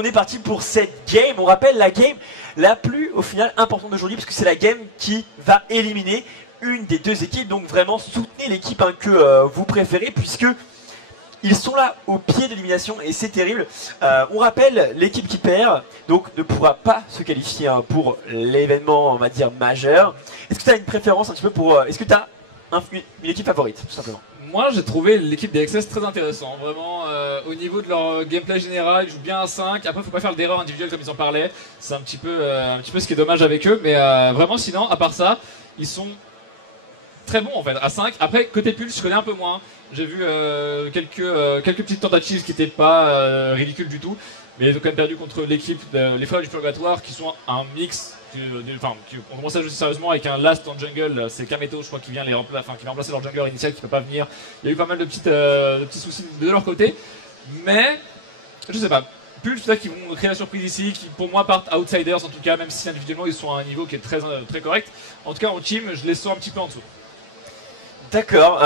On est parti pour cette game. On rappelle la game la plus au final importante d'aujourd'hui parce que c'est la game qui va éliminer une des deux équipes. Donc vraiment soutenez l'équipe que vous préférez puisque ils sont là au pied de l'élimination et c'est terrible. On rappelle l'équipe qui perd donc ne pourra pas se qualifier pour l'événement on va dire majeur. Est-ce que tu as une préférence un petit peu pour est-ce que tu as une équipe favorite tout simplement? Moi j'ai trouvé l'équipe des XS très intéressant, vraiment au niveau de leur gameplay général, ils jouent bien à 5, après faut pas faire d'erreur individuelle comme ils en parlaient, c'est un petit peu ce qui est dommage avec eux, mais vraiment sinon à part ça, ils sont très bons en fait, à 5, après côté Pulse je connais un peu moins, j'ai vu quelques petites tentatives qui n'étaient pas ridicules du tout, mais ils ont quand même perdu contre l'équipe les Frères du Purgatoire qui sont un mix. On commence à jouer sérieusement avec un last en jungle, c'est Kameto je crois qui vient qui va remplacer leur jungler initial qui peut pas venir. Il y a eu pas mal de petits soucis de leur côté, mais je sais pas. Pulse là qui vont créer la surprise ici, qui pour moi partent outsiders en tout cas, même si individuellement ils sont à un niveau qui est très correct. En tout cas en team je les sens un petit peu en dessous. D'accord,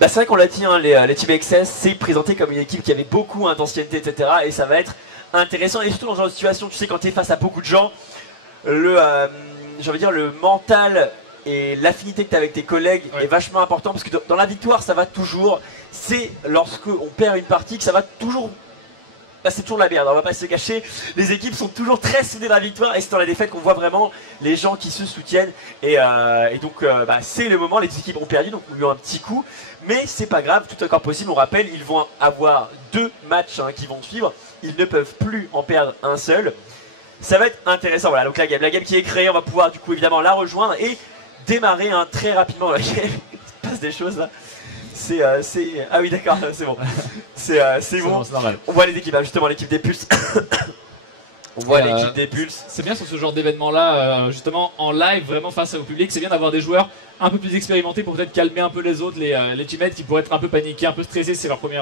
c'est vrai qu'on l'a dit, les Team XS c'est présenté comme une équipe qui avait beaucoup d'ancienneté etc. Et ça va être intéressant et surtout dans ce genre de situation, tu sais quand tu es face à beaucoup de gens, le mental et l'affinité que tu as avec tes collègues est vachement important parce que dans la victoire ça va toujours, c'est lorsque on perd une partie que ça va toujours, c'est toujours la merde, on va pas se cacher, les équipes sont toujours très soudées dans la victoire et c'est dans la défaite qu'on voit vraiment les gens qui se soutiennent et donc c'est le moment, les équipes ont perdu donc on lui a un petit coup mais c'est pas grave, tout est encore possible, on rappelle ils vont avoir 2 matchs qui vont suivre, ils ne peuvent plus en perdre un seul. Ça va être intéressant, voilà, donc la game qui est créée, on va pouvoir du coup évidemment la rejoindre et démarrer très rapidement la game. Il se passe des choses là. Ah oui d'accord, c'est bon. C'est bon. On voit les équipes, justement l'équipe des Pulses. On voit l'équipe des Pulses. C'est bien sur ce genre d'événement là, justement en live, vraiment face au public, c'est bien d'avoir des joueurs un peu plus expérimentés pour peut-être calmer un peu les autres, les teammates qui pourraient être un peu paniqués, un peu stressés, c'est leur premier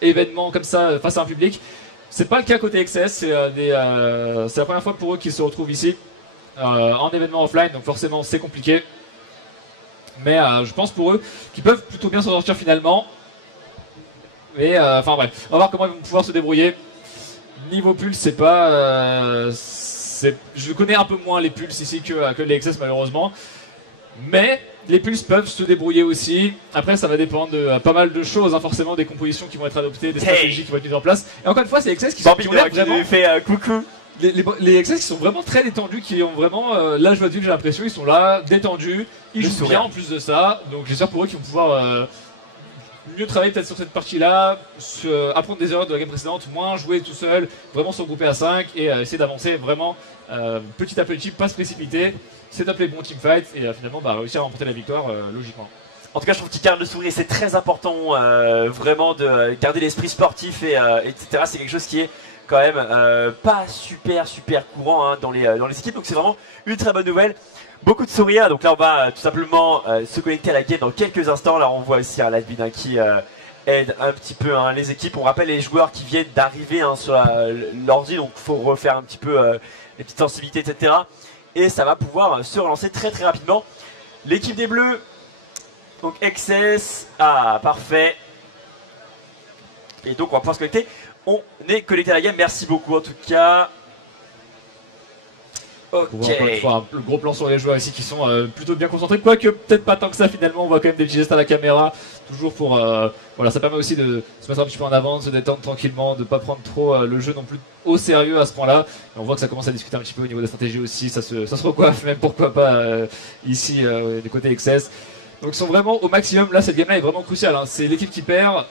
événement comme ça face à un public. C'est pas le cas côté XS, c'est la première fois pour eux qu'ils se retrouvent ici en événement offline, donc forcément c'est compliqué. Mais je pense pour eux qu'ils peuvent plutôt bien s'en sortir finalement. Mais enfin bref, on va voir comment ils vont pouvoir se débrouiller. Niveau Pulse, c'est pas... je connais un peu moins les Pulses ici que les XS malheureusement. Mais les Pulses peuvent se débrouiller aussi. Après, ça va dépendre de pas mal de choses, forcément, des compositions qui vont être adoptées, des stratégies qui vont être mises en place. Et encore une fois, c'est les XS qui ont l'air vraiment... coucou. Les XS qui sont vraiment très détendus, qui ont vraiment la joie de vivre, j'ai l'impression. Ils sont là, détendus, ils jouent bien en plus de ça. Donc j'espère pour eux qu'ils vont pouvoir mieux travailler peut-être sur cette partie-là, apprendre des erreurs de la game précédente, moins jouer tout seul, vraiment se regrouper à 5 et essayer d'avancer vraiment petit à petit, pas se précipiter. C'est d'appeler bon teamfight et finalement réussir à remporter la victoire logiquement. En tout cas je trouve qu'il garde le sourire, c'est très important vraiment de garder l'esprit sportif etc. C'est quelque chose qui est quand même pas super courant dans les équipes, donc c'est vraiment une très bonne nouvelle. Beaucoup de sourires, donc là on va tout simplement se connecter à la game dans quelques instants. Là on voit aussi l'admin qui aide un petit peu les équipes. On rappelle les joueurs qui viennent d'arriver sur l'ordi, donc il faut refaire un petit peu les petites sensibilités etc. Et ça va pouvoir se relancer très rapidement. L'équipe des Bleus, donc XS, parfait. Et donc on va pouvoir se connecter. On est connecté à la game, merci beaucoup en tout cas. Ok. Encore une fois, le gros plan sur les joueurs ici qui sont plutôt bien concentrés, quoique peut-être pas tant que ça finalement, on voit quand même des petits gestes à la caméra, toujours pour... voilà, ça permet aussi de se mettre un petit peu en avant, de se détendre tranquillement, de ne pas prendre trop le jeu non plus au sérieux à ce point-là. Et on voit que ça commence à discuter un petit peu au niveau des stratégies aussi, ça se recoiffe même pourquoi pas ici du côté XS. Donc ils sont vraiment au maximum, là cette game-là est vraiment cruciale, c'est l'équipe qui perd,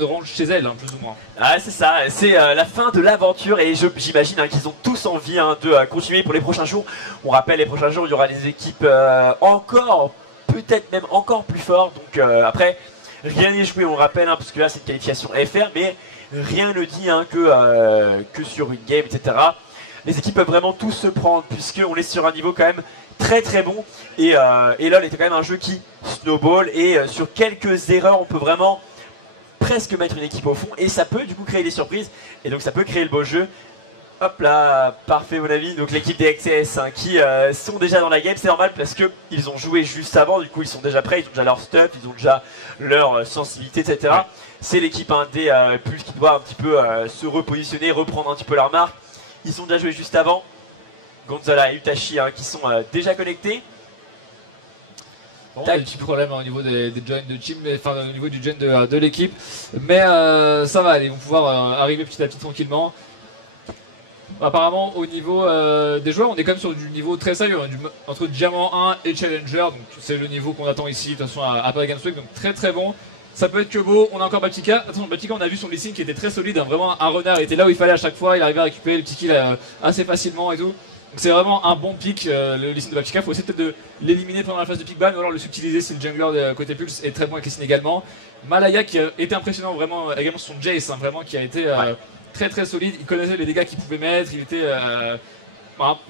rentre chez elle, plus ou moins. Ah c'est ça, c'est la fin de l'aventure et j'imagine qu'ils ont tous envie de continuer pour les prochains jours. On rappelle les prochains jours il y aura des équipes encore, peut-être même encore plus fortes. Donc après rien n'est joué on rappelle parce que là c'est une qualification FR mais rien ne dit que sur une game etc. Les équipes peuvent vraiment tous se prendre puisqu'on est sur un niveau quand même très bon et LoL était quand même un jeu qui snowball et sur quelques erreurs on peut vraiment presque mettre une équipe au fond et ça peut du coup créer des surprises et donc ça peut créer le beau jeu. Hop là, parfait mon avis. Donc l'équipe des XS hein, qui sont déjà dans la game, c'est normal parce que ils ont joué juste avant, du coup ils sont déjà prêts, ils ont déjà leur stuff, ils ont déjà leur sensibilité, etc. Ouais. C'est l'équipe des Pulse qui doit un petit peu se repositionner, reprendre un petit peu leur marque. Ils ont déjà joué juste avant. Gonzala et Utachi hein, qui sont déjà connectés. Bon, il y a des petits problèmes au niveau des joins de team, enfin au niveau du join de l'équipe, mais ça va aller, ils vont pouvoir arriver petit à petit tranquillement. Apparemment au niveau des joueurs, on est quand même sur du niveau très sérieux, hein, entre Diamant 1 et Challenger, donc c'est le niveau qu'on attend ici de toute façon à Paris Games Week, donc très très bon. Ça peut être que beau, on a encore Batika. Attention, Batika, on a vu son leasing qui était très solide, hein, vraiment un renard, il était là où il fallait à chaque fois, il arrivait à récupérer le petit kill assez facilement et tout. Donc c'est vraiment un bon pick, le leasing de Batika. Il faut essayer peut-être de l'éliminer pendant la phase de pick ban ou alors le subtiliser si le jungler de côté Pulse est très bon avec Lissine également. Malaya qui a été impressionnant vraiment, également son Jace, hein, vraiment qui a été très très solide. Il connaissait les dégâts qu'il pouvait mettre, il était.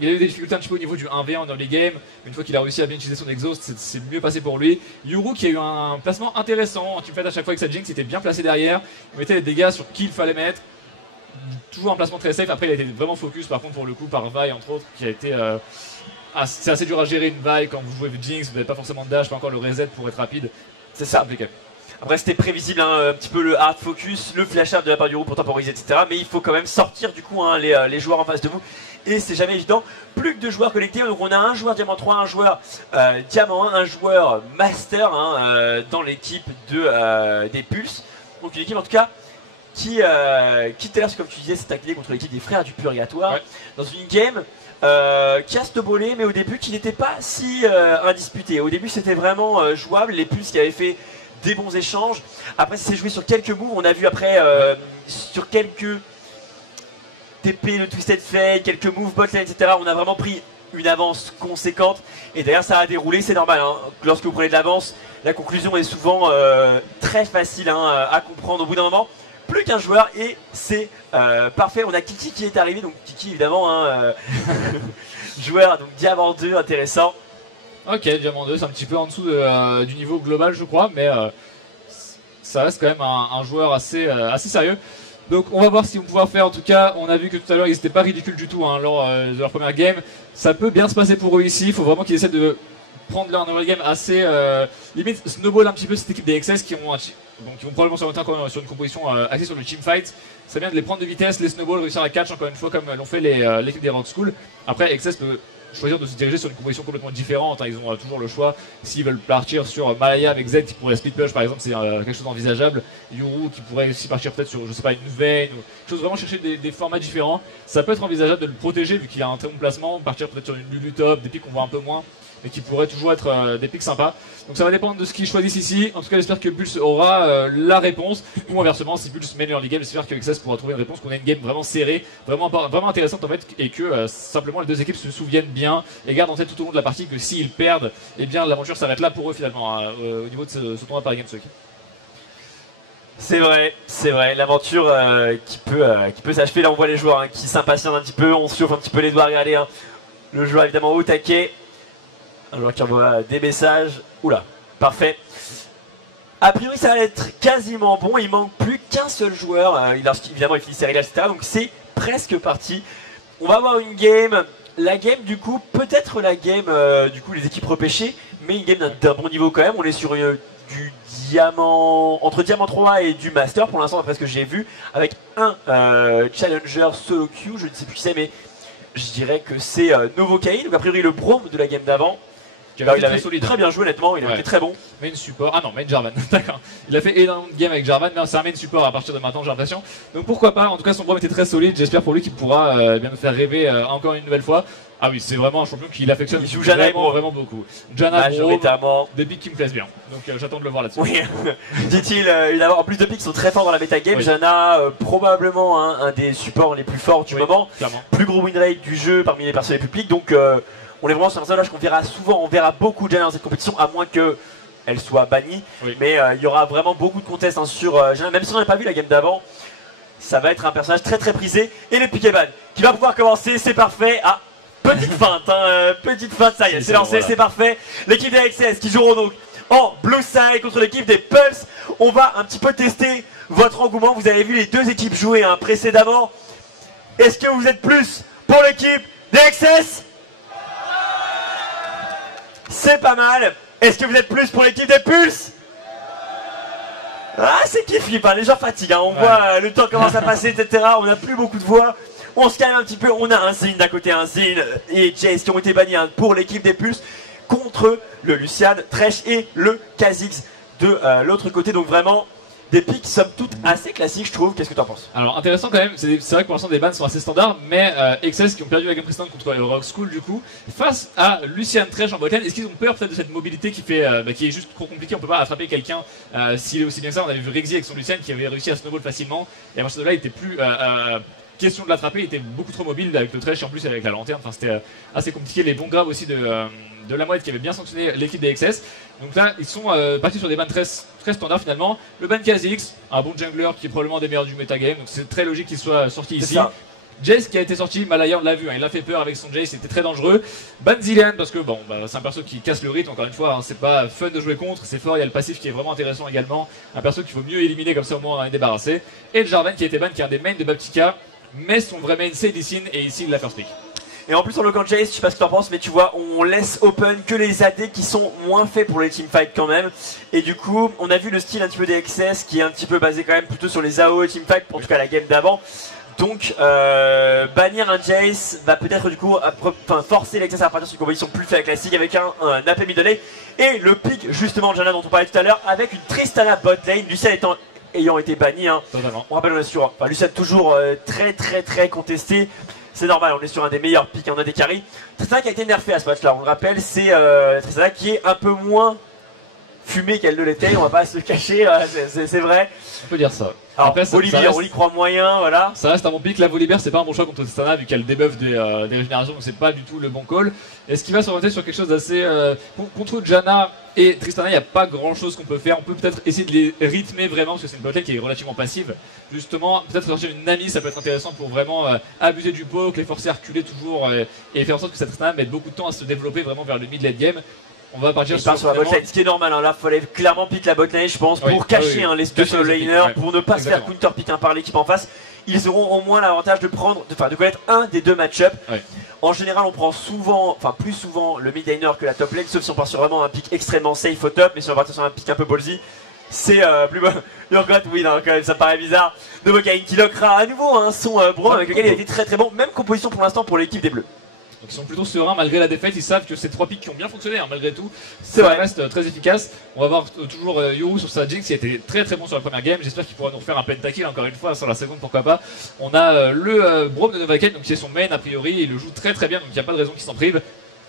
Il a eu des difficultés un petit peu au niveau du 1v1 dans les games, mais une fois qu'il a réussi à bien utiliser son exhaust, c'est mieux passé pour lui. Yuru qui a eu un placement intéressant, en fait à chaque fois avec sa Jinx, il était bien placé derrière, il mettait les dégâts sur qui il fallait mettre. Toujours un placement très safe, après il a été vraiment focus par contre pour le coup par Vi entre autres, qui a été... c'est assez dur à gérer une Vi quand vous jouez avec Jinx, vous n'avez pas forcément de dash, pas encore le reset pour être rapide, c'est ça compliqué. Après c'était prévisible hein, un petit peu le hard focus, le flash out de la part du Yuru pour temporiser etc. Mais il faut quand même sortir du coup hein, les joueurs en face de vous. Et c'est jamais évident, plus que 2 joueurs connectés, donc on a un joueur Diamant 3, un joueur Diamant 1, un joueur Master hein, dans l'équipe des Pulse. Donc une équipe en tout cas qui tout à l'heure comme tu disais s'est incliné contre l'équipe des Frères du Purgatoire dans une game qui a snowballé mais au début qui n'était pas si indisputé. Au début c'était vraiment jouable, les Pulse qui avaient fait des bons échanges. Après ça s'est joué sur quelques moves, on a vu après sur quelques TP, le Twisted Fade, quelques moves botlane, etc. On a vraiment pris une avance conséquente et d'ailleurs ça a déroulé, c'est normal. Hein. Lorsque vous prenez de l'avance, la conclusion est souvent très facile hein, à comprendre au bout d'un moment. Plus qu'un joueur et c'est parfait. On a Kiki qui est arrivé, donc Kiki évidemment, hein, joueur donc Diamant 2, intéressant. Ok, Diamant 2, c'est un petit peu en dessous du niveau global je crois, mais ça reste quand même un joueur assez sérieux. Donc on va voir ce qu'ils vont pouvoir faire. En tout cas, on a vu que tout à l'heure ils n'étaient pas ridicules du tout hein, lors de leur première game. Ça peut bien se passer pour eux ici. Il faut vraiment qu'ils essaient de prendre leur nouvelle game assez limite snowball un petit peu cette équipe des XS qui vont probablement se remettre encore sur une composition axée sur le teamfight. C'est bien de les prendre de vitesse, les snowballs, réussir à catch encore une fois comme l'ont fait l'équipe des Rock School. Après XS peut choisir de se diriger sur une composition complètement différente, hein. Ils ont toujours le choix. S'ils veulent partir sur Malaya avec Z qui pourrait split push par exemple, c'est quelque chose d'envisageable. Yuru qui pourrait aussi partir peut-être sur je sais pas une Vayne ou quelque chose, vraiment chercher des formats différents. Ça peut être envisageable de le protéger vu qu'il a un très bon placement, partir peut-être sur une Lulu top, des pics qu'on voit un peu moins, mais qui pourraient toujours être des pics sympas. Donc ça va dépendre de ce qu'ils choisissent ici. En tout cas j'espère que Pulse aura la réponse, ou inversement si Pulse mène l'early game, j'espère que XS pourra trouver une réponse, qu'on ait une game vraiment serrée, vraiment intéressante en fait, et que simplement les deux équipes se souviennent bien et gardent en tête tout au long de la partie que s'ils perdent, eh bien l'aventure s'arrête là pour eux finalement au niveau de ce tournoi Paris Games Week. C'est vrai, l'aventure qui peut s'achever. Là on voit les joueurs hein, qui s'impatientent un petit peu, on se chauffe un petit peu les doigts, regardez hein. Le joueur évidemment au taquet, un joueur qui envoie des messages. Oula, parfait. A priori ça va être quasiment bon, il manque plus qu'un seul joueur, évidemment il finit série là, etc. Donc c'est presque parti. On va avoir une game, la game du coup, peut-être la game du coup les équipes repêchées, mais une game d'un bon niveau quand même. On est sur du diamant, entre diamant 3 et du master pour l'instant d'après ce que j'ai vu, avec un challenger solo queue, je ne sais plus qui c'est mais je dirais que c'est Novocaine, donc a priori le Brome de la game d'avant. Il avait très bien joué honnêtement, il a été très bon. Main support, ah non, main Jarvan, d'accord. Il a fait énormément de games avec Jarvan, mais c'est un main support à partir de maintenant j'ai l'impression. Donc pourquoi pas, en tout cas son Brome était très solide, j'espère pour lui qu'il pourra bien nous faire rêver encore une nouvelle fois. Ah oui, c'est vraiment un champion qu'il affectionne vraiment beaucoup. Janna, des pics qui me plaisent bien, donc j'attends de le voir là-dessus. Oui, dit-il, en plus de pics qui sont très forts dans la metagame, oui. Janna, probablement un des supports les plus forts du moment, clairement. Plus gros win rate du jeu parmi les personnes publiques, donc on est vraiment sur un personnage qu'on verra souvent, on verra beaucoup de Janna dans cette compétition, à moins qu'elle soit bannie. Oui. Mais il y aura vraiment beaucoup de contests hein, sur Janna, même si on n'avait pas vu la game d'avant. Ça va être un personnage très très prisé. Et le pick ban qui va pouvoir commencer, c'est parfait. Ah, petite feinte, hein, petite feinte, ça y est, c'est lancé, voilà. C'est parfait. L'équipe des XS qui joueront donc en blue side contre l'équipe des Pulse. On va un petit peu tester votre engouement. Vous avez vu les deux équipes jouer hein, précédemment. Est-ce que vous êtes plus pour l'équipe d'XS? C'est pas mal. Est-ce que vous êtes plus pour l'équipe des Pulse? Ah, c'est qui Philippe, hein, les gens fatiguent, hein. On voit le temps commence à passer, etc. On n'a plus beaucoup de voix. On se calme un petit peu. On a un Zin d'un côté, un Zin et Jace qui ont été bannis pour l'équipe des Pulse contre le Lucian, Thresh et le Kha'Zix de l'autre côté. Donc vraiment des pics somme toute assez classiques, je trouve. Qu'est-ce que tu en penses? Alors intéressant quand même, c'est vrai que pour l'instant des bans sont assez standards, mais XS qui ont perdu la game précédente contre Rock School du coup, face à Lucian Thresh en botlane, est-ce qu'ils ont peur peut-être de cette mobilité qui fait, qui est juste trop compliquée? On peut pas attraper quelqu'un s'il est aussi bien que ça. On avait vu Rexy avec son Lucian qui avait réussi à snowball facilement, et à partir de là il était plus question de l'attraper, il était beaucoup trop mobile avec le Thresh et en plus avec la lanterne, enfin c'était assez compliqué. Les bons graves aussi de la mouette qui avait bien sanctionné l'équipe des XS. Donc là ils sont partis sur des bans très standards finalement. Le ban Kha'Zix, un bon jungler qui est probablement des meilleurs du metagame, donc c'est très logique qu'il soit sorti ici. Jace qui a été sorti, Malaya on l'a vu, hein, il a fait peur avec son Jace, c'était très dangereux. Ban Zilean parce que bon, c'est un perso qui casse le rythme, encore une fois, hein, c'est pas fun de jouer contre, c'est fort, il y a le passif qui est vraiment intéressant également. Un perso qu'il faut mieux éliminer, comme ça au moins on en est débarrassé. Et le Jarvan qui a été ban, qui est un des mains de Baptista, mais son vrai main c'est Lee Sin, et ici il l'a first pick. Et en plus, en loquant Jace, je sais pas ce que t'en penses, mais tu vois, on laisse open que les AD qui sont moins faits pour les teamfights quand même. Et du coup, on a vu le style un petit peu des XS qui est un petit peu basé quand même plutôt sur les AO et teamfights, en tout cas la game d'avant. Donc, bannir un Jace va peut-être du coup forcer les XS à partir sur une composition plus faible classique avec un AP mid lane. Et le pick justement de Janna dont on parlait tout à l'heure avec une Tristana bot lane, Lucian ayant été banni. Hein. On rappelle, on est sur Lucian toujours très contesté. C'est normal, on est sur un des meilleurs picks, on a des carries. Tristana qui a été nerfé à ce match-là, on le rappelle, c'est Tristana qui est un peu moins fumée qu'elle ne l'était, on va pas se le cacher, c'est vrai. On peut dire ça. Alors, après, Volibear, on y croit moyen, voilà. Ça reste un bon pick. La Volibear, c'est pas un bon choix contre Tristana vu qu'elle débuff des régénérations, donc c'est pas du tout le bon call. Est-ce qu'il va s'orienter sur quelque chose d'assez. Contre Janna et Tristana, il n'y a pas grand chose qu'on peut faire. On peut peut-être essayer de les rythmer vraiment parce que c'est une botlane qui est relativement passive. Justement, peut-être sortir une Nami, ça peut être intéressant pour vraiment abuser du poke, les forcer à reculer toujours et faire en sorte que cette Tristana mette beaucoup de temps à se développer vraiment vers le mid-late game. On va partir sur la botlane, ce qui est normal, hein. Là il fallait clairement pick la botlane je pense pour cacher les special laners, pour ne pas se faire counter pick par l'équipe en face. Ils auront au moins l'avantage de connaître un des deux match-up. En général on prend souvent, plus souvent le mid laner que la top lane, sauf si on part sur vraiment un pick extrêmement safe au top, mais si on part sur un pick un peu ballsy, c'est plus bon. Urgot, oui, non, quand même, ça paraît bizarre. Novocaine qui lockera à nouveau un son Braum avec lequel il a été très bon, même composition pour l'instant pour l'équipe des Bleus. Donc ils sont plutôt sereins malgré la défaite, ils savent que ces trois picks qui ont bien fonctionné hein, malgré tout, ça reste très efficace. On va voir toujours Yoru sur sa Jinx qui a été très bon sur la première game, j'espère qu'il pourra nous refaire un pentakill encore une fois sur la seconde pourquoi pas. On a le Braum de Novaken donc qui est son main a priori, il le joue très bien donc il n'y a pas de raison qu'il s'en prive.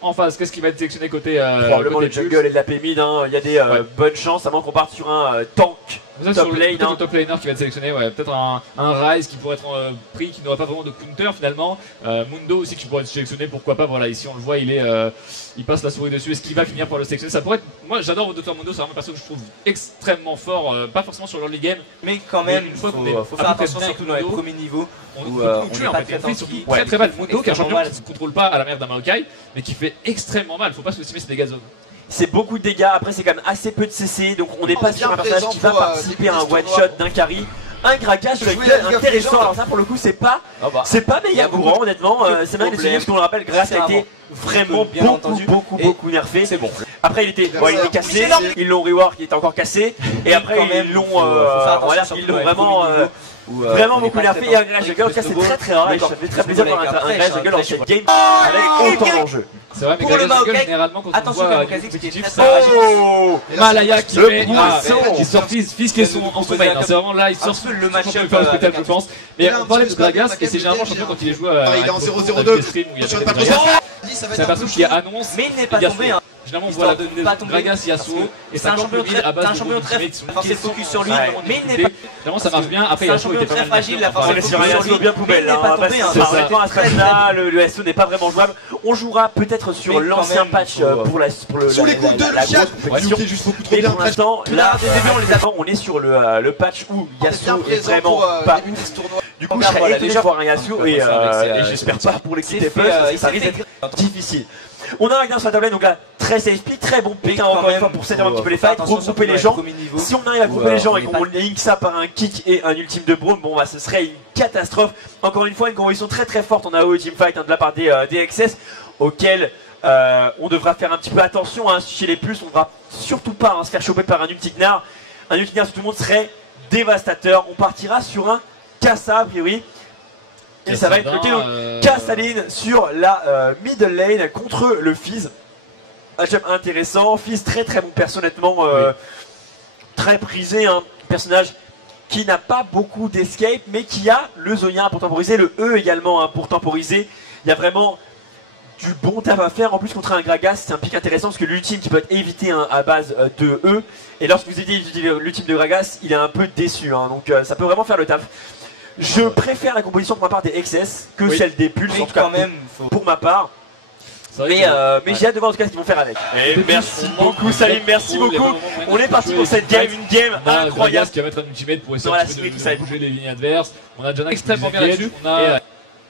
En face, qu'est-ce qui va être sélectionné côté probablement le jungle et de la mid, hein. Il y a des bonnes chances, à moins qu'on parte sur un tank. Vous êtes top lane, le top laner qui va être sélectionné, peut-être un Ryze qui pourrait être pris, qui n'aurait pas vraiment de counter finalement. Mundo aussi qui pourrait être sélectionné, pourquoi pas, voilà, ici on le voit, il passe la souris dessus, est-ce qu'il va finir par le sélectionner? Ça pourrait être, moi j'adore Dr Mundo, c'est vraiment un perso que je trouve extrêmement fort, pas forcément sur l'early game, mais quand même, une fois qu'on est faut faire attention surtout dans les premiers niveaux. On est pas très tanky, très mal. Mundo qui est un champion qui ne contrôle pas à la manière d'un Maokai, mais qui fait extrêmement mal, faut pas sous-estimer ses dégâts de zone. C'est beaucoup de dégâts, après c'est quand même assez peu de CC, donc on n'est pas sur un personnage qui va participer à un one shot d'un carry. Un Gragas sur lequel intéressant, alors ça pour le coup c'est pas méga courant honnêtement, c'est même essayé parce qu'on le rappelle, Gragas a été vraiment beaucoup nerfé. C'est bon. Après il était cassé, ils l'ont rework, il était encore cassé, et après ils l'ont vraiment beaucoup nerfé et un Gragas Jungle, ça c'est très rare et ça fait très plaisir d'avoir un Gragas Jungle dans cette game avec autant d'enjeux. C'est vrai, mais Gragas Jungle généralement quand on voit compétitif, ça Malaya qui sort Fisk et son main, c'est vraiment là il sort le match-up je pense. Mais on parlait de Gragas et c'est généralement champion quand il est joué il est en 0-0-2 c'est un perso qui annonce, mais il n'est pas tombé. Généralement on voit la dominaison de Gragas Yasuo et c'est un champion très forcé focus sur lui, mais il n'est pas. Vraiment ça marche bien. Après Yasuo était très fragile, la force sur un Yasuo bien poubelle. Honnêtement à ce stade-là, le Yasuo n'est pas vraiment jouable. On jouera peut-être sur l'ancien patch pour la sous les coups de Lucian qui est juste beaucoup trop bien. Pour l'instant, là on est sur le patch où Yasuo est vraiment pas. Du coup, je serais étonné de voir un Yasuo et j'espère pas pour l'équipe des Plus parce que ça risque d'être difficile. On a un Ragnar sur la tablette, donc là, très safe pick, très bon pick, encore une fois pour séduire un petit peu les fights, regrouper les gens. Si on arrive à grouper les gens et qu'on link ça par un kick et un ultime de Braum, bon bah ce serait une catastrophe. Encore une fois, une composition très très forte en AOE teamfight de la part des XS, auquel on devra faire un petit peu attention chez les plus. On ne devra surtout pas se faire choper par un ultignar. Un ultignar sur tout le monde serait dévastateur. On partira sur un Kassa a priori. Et ça va être le Kassadin sur la middle lane contre le Fizz. Match-up intéressant. Fizz très très bon personnellement, très prisé. Personnage qui n'a pas beaucoup d'escape, mais qui a le Zonia pour temporiser, le E également pour temporiser. Il y a vraiment du bon taf à faire. En plus contre un Gragas, c'est un pic intéressant parce que l'ultime qui peut être évité à base de E. Et lorsque vous utilisez l'ultime de Gragas, il est un peu déçu. Donc ça peut vraiment faire le taf. Je préfère la composition pour ma part des XS que celle des Pulse, en tout cas pour ma part. Mais j'ai hâte de voir en tout cas ce qu'ils vont faire avec. Et merci beaucoup Salim, merci beaucoup. On est parti pour cette game, une game incroyable. Qui va mettre un ultimate pour essayer de bouger les lignes adverses. On a Janna extrêmement bien là-dessus. On a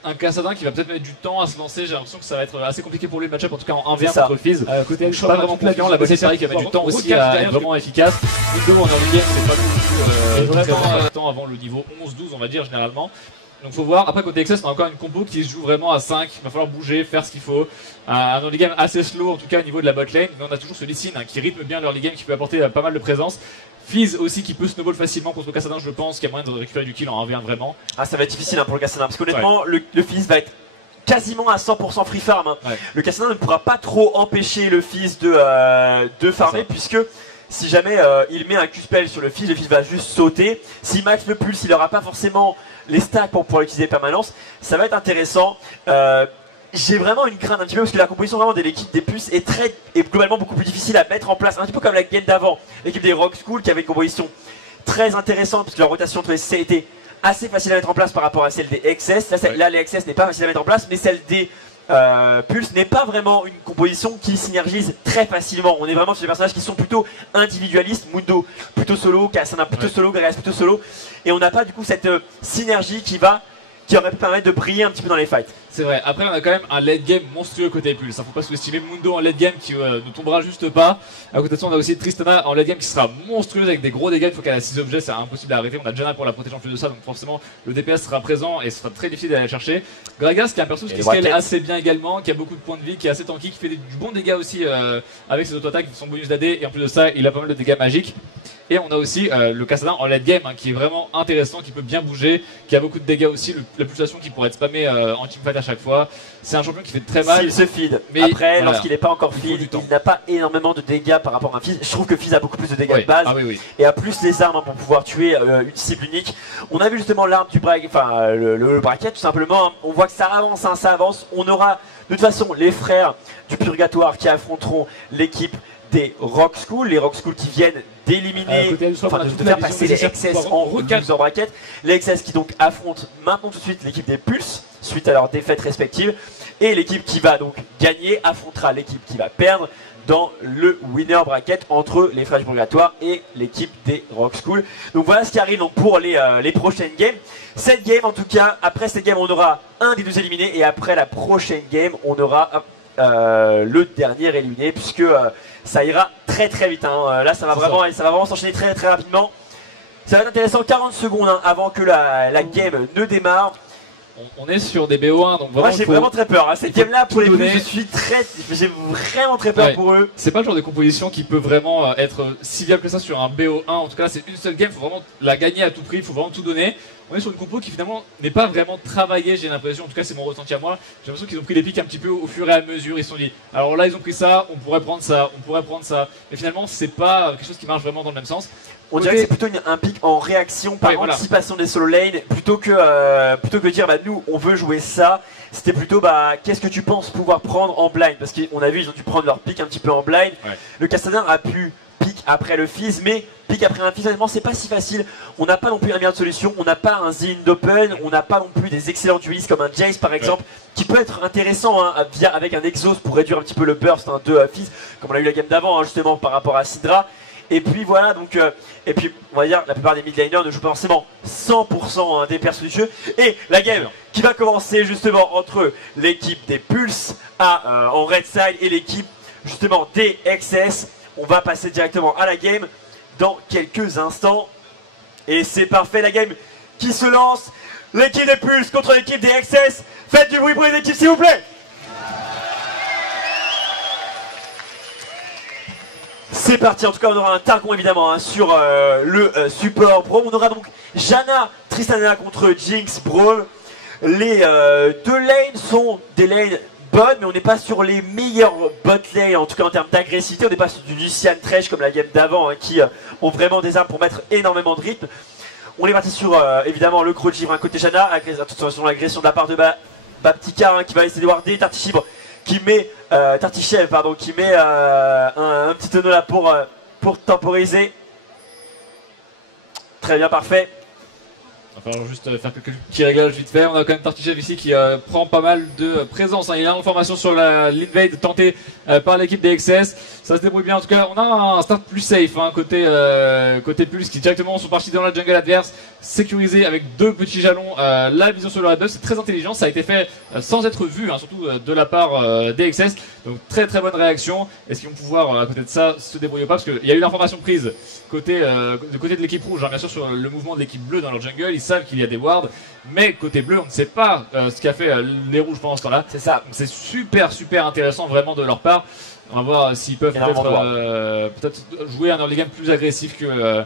un Kassadin qui va peut-être mettre du temps à se lancer. J'ai l'impression que ça va être assez compliqué pour lui le match-up, en tout cas en 1v1 contre le Fizz. Côté je suis pas vraiment confiant. La boîte série qui va mettre du temps aussi à être vraiment efficace. Mundo en early game, c'est pas du tout très temps avant le niveau 11-12, on va dire généralement. Donc faut voir. Après côté XS, on a encore une compo qui se joue vraiment à 5. Il va falloir bouger, faire ce qu'il faut. Un early game assez slow en tout cas au niveau de la bot lane. Mais on a toujours ce Lee Sin qui rythme bien l'early game, qui peut apporter pas mal de présence. Fizz aussi qui peut snowball facilement contre Kassadin, je pense, qu'il y a moyen de récupérer du kill en 1v1 vraiment. Ça va être difficile pour le Kassadin parce qu'honnêtement le Fizz va être quasiment à 100% free farm. Le Kassadin ne pourra pas trop empêcher le Fizz de farmer puisque si jamais il met un Q-spell sur le Fizz va juste sauter. Si Max le pulse, il n'aura pas forcément les stacks pour pouvoir l'utiliser permanence. Ça va être intéressant. J'ai vraiment une crainte un petit peu parce que la composition vraiment de l'équipe des puces est globalement beaucoup plus difficile à mettre en place. Un petit peu comme la game d'avant, l'équipe des Rock School qui avait une composition très intéressante parce que la rotation entre les CC était assez facile à mettre en place par rapport à celle des XS. Là les XS n'est pas facile à mettre en place, mais celle des Pulse n'est pas vraiment une composition qui synergise très facilement. On est vraiment sur des personnages qui sont plutôt individualistes. Mundo plutôt solo, Kassadin plutôt solo, Gragas plutôt solo. Et on n'a pas du coup cette synergie qui aurait pu permettre de briller un petit peu dans les fights. C'est vrai, après on a quand même un late game monstrueux côté Pulse, faut pas sous-estimer Mundo en late game qui ne tombera juste pas. À côté de ça on a aussi Tristana en late game qui sera monstrueuse avec des gros dégâts, il faut qu'elle ait 6 objets, c'est impossible à arrêter. On a Janna pour la protéger en plus de ça, donc forcément le DPS sera présent et ce sera très difficile d'aller la chercher. Gragas qui est un perso qui scale assez bien également, qui a beaucoup de points de vie, qui est assez tanky, qui fait du bon dégât aussi avec ses auto-attaques, son bonus d'AD, et en plus de ça il a pas mal de dégâts magiques. Et on a aussi le Kassadin en late game qui est vraiment intéressant, qui peut bien bouger, qui a beaucoup de dégâts aussi, la pulsation qui pourrait être spammée en teamfight à chaque fois. C'est un champion qui fait très mal. S'il se feed, mais après lorsqu'il n'est pas encore feed, il n'a pas énormément de dégâts par rapport à un Fizz. Je trouve que Fizz a beaucoup plus de dégâts de base et a plus les armes pour pouvoir tuer une cible unique. On a vu justement l'arme du bracket, enfin le bracket tout simplement. On voit que ça avance, ça avance. On aura de toute façon les frères du Purgatoire qui affronteront l'équipe des Rock School, les Rock School qui viennent d'éliminer, enfin de faire passer les XS en loser bracket. Les XS qui donc affrontent maintenant tout de suite l'équipe des Pulse suite à leur défaite respective. Et l'équipe qui va donc gagner affrontera l'équipe qui va perdre dans le winner bracket entre les frères du Purgatoire et l'équipe des Rock School. Donc voilà ce qui arrive donc pour les prochaines games. Cette game en tout cas, après cette game on aura un des deux éliminés et après la prochaine game on aura le dernier éliminé puisque ça ira très très vite. Là ça va vraiment s'enchaîner très très rapidement. Ça va être intéressant, 40 secondes avant que la game ne démarre. On est sur des BO1 donc vraiment. Moi j'ai vraiment très peur. Cette game là pour les plus, j'ai vraiment très peur pour eux. C'est pas le genre de composition qui peut vraiment être si viable que ça sur un BO1. En tout cas c'est une seule game, faut vraiment la gagner à tout prix, il faut vraiment tout donner. On est sur une compo qui finalement n'est pas vraiment travaillée, j'ai l'impression, en tout cas c'est mon ressenti à moi. J'ai l'impression qu'ils ont pris les pics un petit peu au fur et à mesure, ils se sont dit alors là ils ont pris ça, on pourrait prendre ça, on pourrait prendre ça. Mais finalement c'est pas quelque chose qui marche vraiment dans le même sens. On dirait que c'est plutôt un pic en réaction par anticipation des solo lane plutôt que dire bah nous on veut jouer ça. C'était plutôt bah qu'est-ce que tu penses pouvoir prendre en blind, parce qu'on a vu ils ont dû prendre leur pic un petit peu en blind. Le Kassadin a pu pic après le Fizz, mais pic après un Fizz honnêtement c'est pas si facile. On n'a pas non plus un milliard de solutions, on n'a pas un Zin d'open, on n'a pas non plus des excellents duelistes comme un Jace par exemple qui peut être intéressant avec un Exhaust pour réduire un petit peu le burst de Fizz comme on a eu la game d'avant justement par rapport à Syndra. Et puis voilà donc et puis on va dire la plupart des mid laners ne jouent pas forcément 100% des persos du jeu. Et la game qui va commencer justement entre l'équipe des Pulse en red side et l'équipe justement DXS. On va passer directement à la game dans quelques instants. Et c'est parfait, la game qui se lance. L'équipe des Pulse contre l'équipe des XS. Faites du bruit pour les équipes s'il vous plaît. C'est parti, en tout cas on aura un Targon évidemment hein, sur le support Braum. On aura donc Janna, Tristana contre Jinx, Braum. Les deux lanes sont des lanes bonnes, mais on n'est pas sur les meilleurs bot lanes, en tout cas en termes d'agressivité. On n'est pas sur du Lucian Thresh comme la game d'avant, hein, qui ont vraiment des armes pour mettre énormément de rythme. On est parti sur évidemment le gros givre côté Janna, attention l'agression de la part de Baptika hein, qui va essayer de warder Tartichibre qui met Tartichev pardon, qui met un petit tonneau là pour temporiser. Très bien, parfait. Il va falloir juste faire quelques petits réglages vite fait. On a quand même Tartichev ici qui prend pas mal de présence. Hein. Il y a une formation sur l'invade tentée par l'équipe des XS. Ça se débrouille bien. En tout cas, on a un start plus safe hein, côté Pulse qui directement sont partis dans la jungle adverse, sécurisé avec deux petits jalons. La vision sur le red buff, c'est très intelligent. Ça a été fait sans être vu, hein, surtout de la part des XS. Donc très très bonne réaction. Est-ce qu'ils vont pouvoir à côté de ça se débrouiller pas parce qu'il y a eu l'information prise côté de l'équipe rouge, hein, bien sûr sur le mouvement de l'équipe bleue dans leur jungle. Ils savent qu'il y a des wards, mais côté bleu, on ne sait pas ce qu'a fait les rouges pendant ce temps-là. C'est ça. C'est super intéressant vraiment de leur part. On va voir s'ils peuvent peut-être jouer un early game plus agressif que.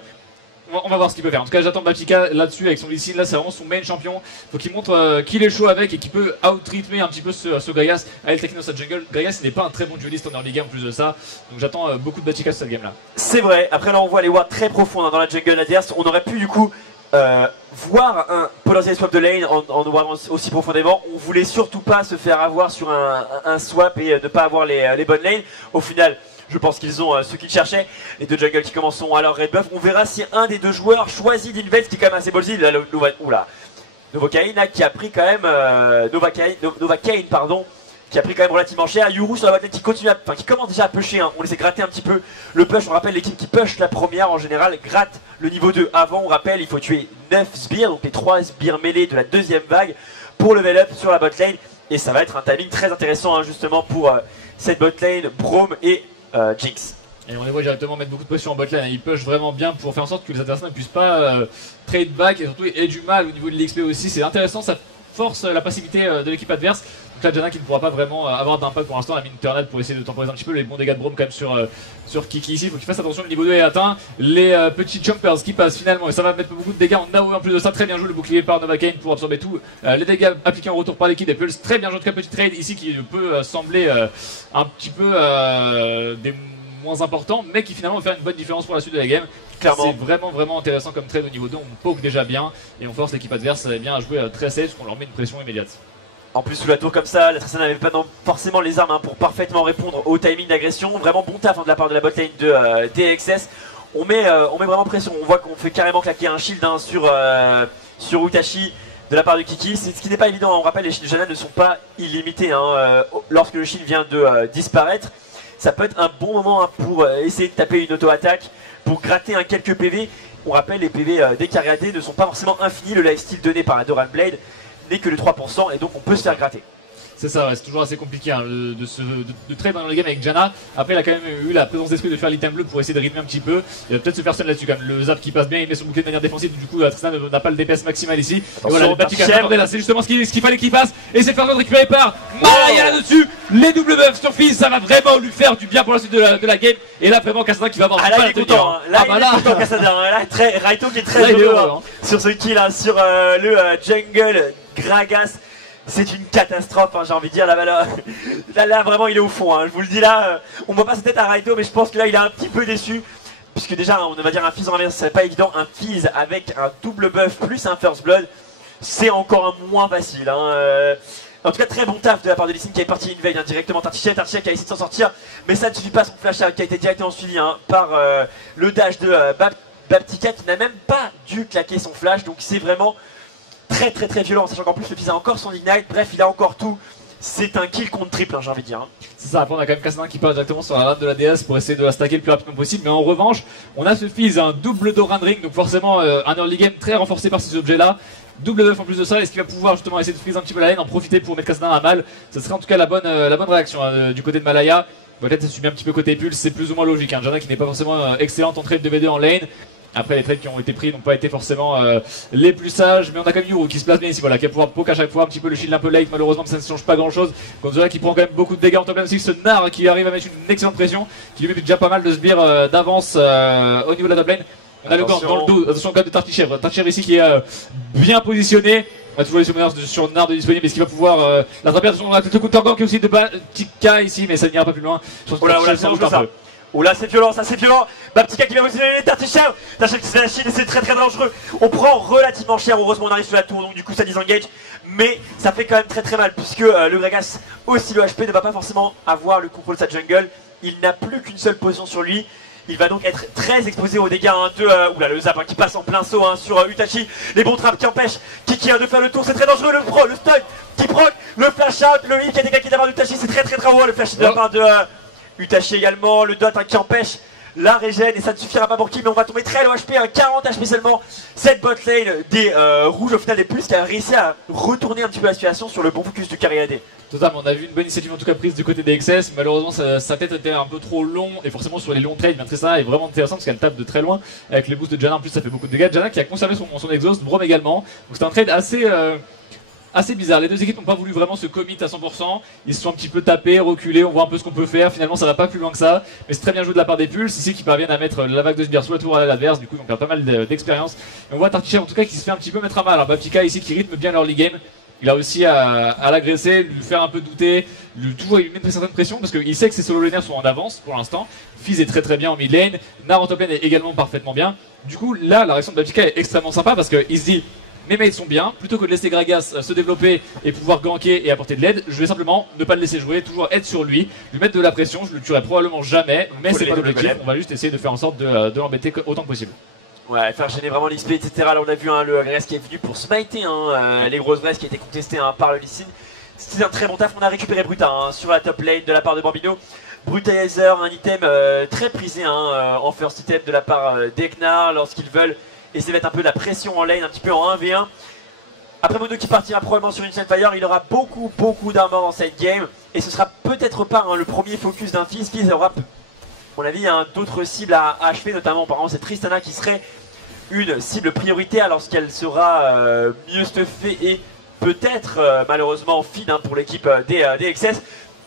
On va voir ce qu'il peut faire. En tout cas, j'attends Baptika là-dessus avec son Lee Sin. Là, c'est vraiment son main champion. Faut qu'il montre qu'il est chaud avec et qu'il peut out-rythmer un petit peu ce Gragas à El Techno sa jungle. Gragas, il n'est pas un très bon dueliste en early game en plus de ça. Donc j'attends beaucoup de Baptika sur cette game là. C'est vrai. Après, là, on voit les wards très profonds hein, dans la jungle adverse. On aurait pu du coup voir un potentiel swap de lane en wardant aussi profondément. On voulait surtout pas se faire avoir sur un swap et ne pas avoir les bonnes lanes. Au final, je pense qu'ils ont ce qu'ils cherchaient. Les deux jungles qui commenceront à leur red buff. On verra si un des deux joueurs choisit d'Invade, qui est quand même assez ballsy. Novocaine qui a pris quand même Novocaine pardon, qui a pris quand même relativement cher. Yuru sur la botlane qui continue qui commence déjà à pusher. Hein. On essaie de gratter un petit peu le push. On rappelle l'équipe qui push la première en général gratte le niveau 2 avant. On rappelle il faut tuer 9 sbires, donc les 3 sbires mêlés de la deuxième vague pour level up sur la botlane. Et ça va être un timing très intéressant hein, justement pour cette botlane, Braum et Jinx. Et on les voit directement mettre beaucoup de pression en botlane. Ils push vraiment bien pour faire en sorte que les adversaires ne puissent pas trade back et surtout aient du mal au niveau de l'XP aussi. C'est intéressant, ça force la passivité de l'équipe adverse. Donc là, Janna qui ne pourra pas vraiment avoir d'impact pour l'instant. La mine Tornade pour essayer de temporiser un petit peu les bons dégâts de Braum quand même sur Kiki ici. Il faut qu'il fasse attention, le niveau 2 est atteint. Les petits jumpers qui passent finalement et ça va mettre beaucoup de dégâts. On a en plus de ça très bien joué le bouclier par Novocaine pour absorber tout les dégâts appliqués en retour par l'équipe des Pulse. Très bien joué, en tout cas petit trade ici qui peut sembler un petit peu des moins importants mais qui finalement va faire une bonne différence pour la suite de la game. C'est vraiment intéressant comme trade au niveau 2. On poke déjà bien et on force l'équipe adverse bien à jouer très safe parce qu'on leur met une pression immédiate. En plus sous la tour comme ça, la Tristana n'avait pas forcément les armes hein, pour parfaitement répondre au timing d'agression. Vraiment bon taf hein, de la part de la botlane de DXS. On met vraiment pression. On voit qu'on fait carrément claquer un shield hein, sur Utachi de la part de Kiki. Ce qui n'est pas évident. On rappelle les shields de Janna ne sont pas illimités. Hein, lorsque le shield vient de disparaître, ça peut être un bon moment hein, pour essayer de taper une auto-attaque, pour gratter un quelques PV. On rappelle les PV des carrés AD ne sont pas forcément infinis. Le lifesteal donné par la Doran Blade n'est que de 3% et donc on peut se faire gratter. C'est ça, ouais, c'est toujours assez compliqué hein, de trade dans le game avec Janna. Après, il a quand même eu la présence d'esprit de faire l'item bleu pour essayer de rythmer un petit peu. Il va peut-être se faire stun là-dessus quand même. Le zap qui passe bien, il met son bouclier de manière défensive. Du coup, Tristan n'a pas le DPS maximal ici. Et voilà, le Baptika là, c'est justement ce qu'il fallait qu'il fasse. Et c'est faire récupérer par Malaya là-dessus. Les double buffs sur Fizz, ça va vraiment lui faire du bien pour la suite de la game. Et là, vraiment, Cassandra qui va avoir du mal à tenir. Là, il est content, Cassandra. Là, Raito qui est très heureux sur ce kill, sur le jungle Gragas. C'est une catastrophe, hein, j'ai envie de dire. Là, vraiment, il est au fond. Hein. Je vous le dis là, on voit pas sa tête à Raito, mais je pense que là, il est un petit peu déçu. Puisque déjà, on va dire un Fizz en inverse, c'est pas évident. Un Fizz avec un double buff plus un First Blood, c'est encore moins facile. Hein. En tout cas, très bon taf de la part de Lee Sin qui est parti invade hein, directement. Tartichev qui a essayé de s'en sortir, mais ça ne suffit pas. Son flash qui a été directement suivi hein, par le dash de Baptika qui n'a même pas dû claquer son flash. Donc, c'est vraiment très violent, sachant qu'en plus le Fizz a encore son ignite, bref il a encore tout. C'est un kill contre triple hein, j'ai envie de dire. C'est ça, après on a quand même Cassandra qui part directement sur la rate de la DS pour essayer de la stacker le plus rapidement possible, mais en revanche on a ce Fizz, un double Doran Ring, donc forcément un early game très renforcé par ces objets là. Double buff en plus de ça, est-ce qu'il va pouvoir justement essayer de freeze un petit peu la lane, en profiter pour mettre Cassandra à mal? Ce serait en tout cas la bonne réaction hein, du côté de Malaya. Peut-être ça subit un petit peu côté Pulse, c'est plus ou moins logique. Janna qui n'est pas forcément excellente en trade de V2 en lane. Après les trades qui ont été pris n'ont pas été forcément les plus sages, mais on a quand même Yoru qui se place bien ici, voilà, qui va pouvoir poke à chaque fois un petit peu le shield un peu late, malheureusement ça ne change pas grand chose. Gonzola qui prend quand même beaucoup de dégâts en top lane aussi, ce Nar qui arrive à mettre une excellente pression, qui lui met déjà pas mal de sbires d'avance au niveau de la top lane. On a le gant dans le dos, attention au cas de Tartichèvre. Tartichèvre ici qui est bien positionné. On a toujours les summoners sur Nard de disponible, est-ce qu'il va pouvoir l'attraper? Attention, on a le coup de Torgan qui est aussi de petit K ici, mais ça n'ira pas plus loin. Je pense que ça doute un peu. Oh là c'est violent, ça c'est violent. Baptika qui vient positionner Tartichèvre. Tartichèvre qui se fait la shield et c'est très dangereux. On prend relativement cher, heureusement on arrive sur la tour, donc du coup ça disengage. Mais ça fait quand même très mal puisque le Gragas, aussi le HP, ne va pas forcément avoir le contrôle de sa jungle. Il n'a plus qu'une seule potion sur lui. Il va donc être très exposé aux dégâts de oula, le zap qui passe en plein saut sur Utachi. Les bons traps qui empêchent Kiki de faire le tour, c'est très dangereux. Le stun qui proc, le flash out, le hit qui est dégâts qui est de la part d'Utachi, c'est très haut. Le flash de la part de Utachi également, le dot qui empêche la régène et ça ne suffira pas pour qui, mais on va tomber très low HP, 40 HP seulement. Cette bot lane des rouges au final des plus qui a réussi à retourner un petit peu la situation sur le bon focus du carry AD. Totalement, on a vu une bonne initiative en tout cas prise du côté des XS, malheureusement ça a peut-être été un peu trop long et forcément sur les longs trades, bien Tristana est vraiment intéressant parce qu'elle tape de très loin avec les boosts de Janna en plus ça fait beaucoup de dégâts. Janna qui a conservé son exhaust, Braum également, donc c'est un trade assez bizarre. Les deux équipes n'ont pas voulu vraiment se commit à 100%, ils se sont un petit peu tapés, reculés, on voit un peu ce qu'on peut faire, finalement ça va pas plus loin que ça, mais c'est très bien joué de la part des Pulse, ici qui parviennent à mettre la vague de sbires sous la tour à l'adverse, du coup ils ont perdu pas mal d'expérience. Et on voit Tartichèvre en tout cas qui se fait un petit peu mettre à mal. Alors Baptika ici qui rythme bien l'early game, il a réussi à l'agresser, lui faire un peu douter, toujours lui mettre une certaine pression parce qu'il sait que ses solo laners sont en avance pour l'instant. Fizz est très bien en mid lane, Nar en top lane est également parfaitement bien. Du coup là la réaction de Baptika est extrêmement sympa parce qu'il se dit mes mates sont bien, plutôt que de laisser Gragas se développer et pouvoir ganker et apporter de l'aide, je vais simplement ne pas le laisser jouer, toujours être sur lui, lui mettre de la pression, je le tuerai probablement jamais, mais c'est pas l'objectif, on va juste essayer de faire en sorte de l'embêter autant que possible. Ouais, faire gêner vraiment l'XP, etc. Là, on a vu le Gragas qui est venu pour smiter les grosses Gragas qui a été contesté par le Lee Sin. C'était un très bon taf. On a récupéré Bruta sur la top lane de la part de Bambino. Brutalizer, un item très prisé en first item de la part d'Eknar lorsqu'ils veulent essayer de mettre un peu de la pression en lane, un petit peu en 1v1. Après Mono qui partira probablement sur une Fire, il aura beaucoup d'armor dans cette game. Et ce sera peut-être pas le premier focus d'un Fizz. Fizz aura, à mon avis, d'autres cibles à achever, notamment par exemple c'est Tristana qui serait une cible prioritaire lorsqu'elle sera mieux stuffée et peut-être malheureusement feed pour l'équipe des XS.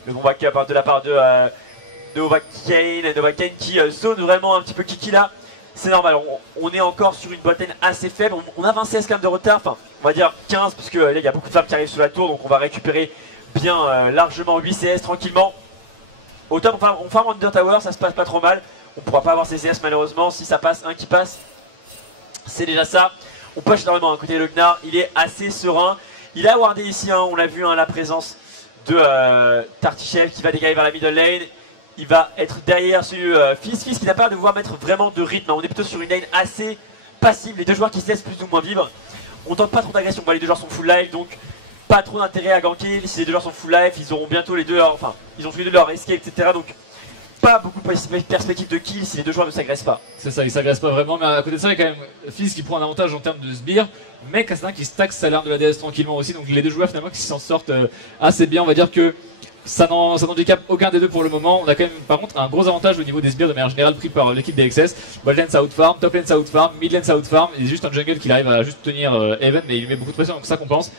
Le bon backup de la part de Novacaine qui zone vraiment un petit peu Kiki là. C'est normal, on est encore sur une botlane assez faible, on a 20 CS quand même de retard, enfin on va dire 15 parce que là il y a beaucoup de femmes qui arrivent sur la tour, donc on va récupérer bien largement 8 CS tranquillement. Au top on farm Under Tower, ça se passe pas trop mal, on pourra pas avoir ces CS malheureusement, si ça passe, un qui passe, c'est déjà ça. On push énormément à côté de Lugnar, il est assez serein, il a wardé ici, on a vu la présence de Tartichèvre qui va dégager vers la middle lane. Il va être derrière ce Fizz qui n'a pas de devoir mettre vraiment de rythme. On est plutôt sur une lane assez passive. Les deux joueurs qui se laissent plus ou moins vivre. On tente pas trop d'agression. Les deux joueurs sont full life donc pas trop d'intérêt à ganker. Si les deux joueurs sont full life, ils auront bientôt les deux. Enfin, ils ont tous les deux leur escape, etc. Donc pas beaucoup de perspective de kill si les deux joueurs ne s'agressent pas. C'est ça, ils s'agressent pas vraiment. Mais à côté de ça, il y a quand même Fizz qui prend un avantage en termes de sbire. Mais Castanin qui stack sa l'arme de la DS tranquillement aussi. Donc les deux joueurs finalement qui s'en sortent assez bien. On va dire que ça n'handicape aucun des deux pour le moment. On a quand même par contre un gros avantage au niveau des sbires de manière générale pris par l'équipe des XS. Bot lane ça outfarm, top lane ça outfarm, mid lane ça outfarm. Il est juste un jungle qui arrive à juste tenir Even, mais il lui met beaucoup de pression donc ça compense.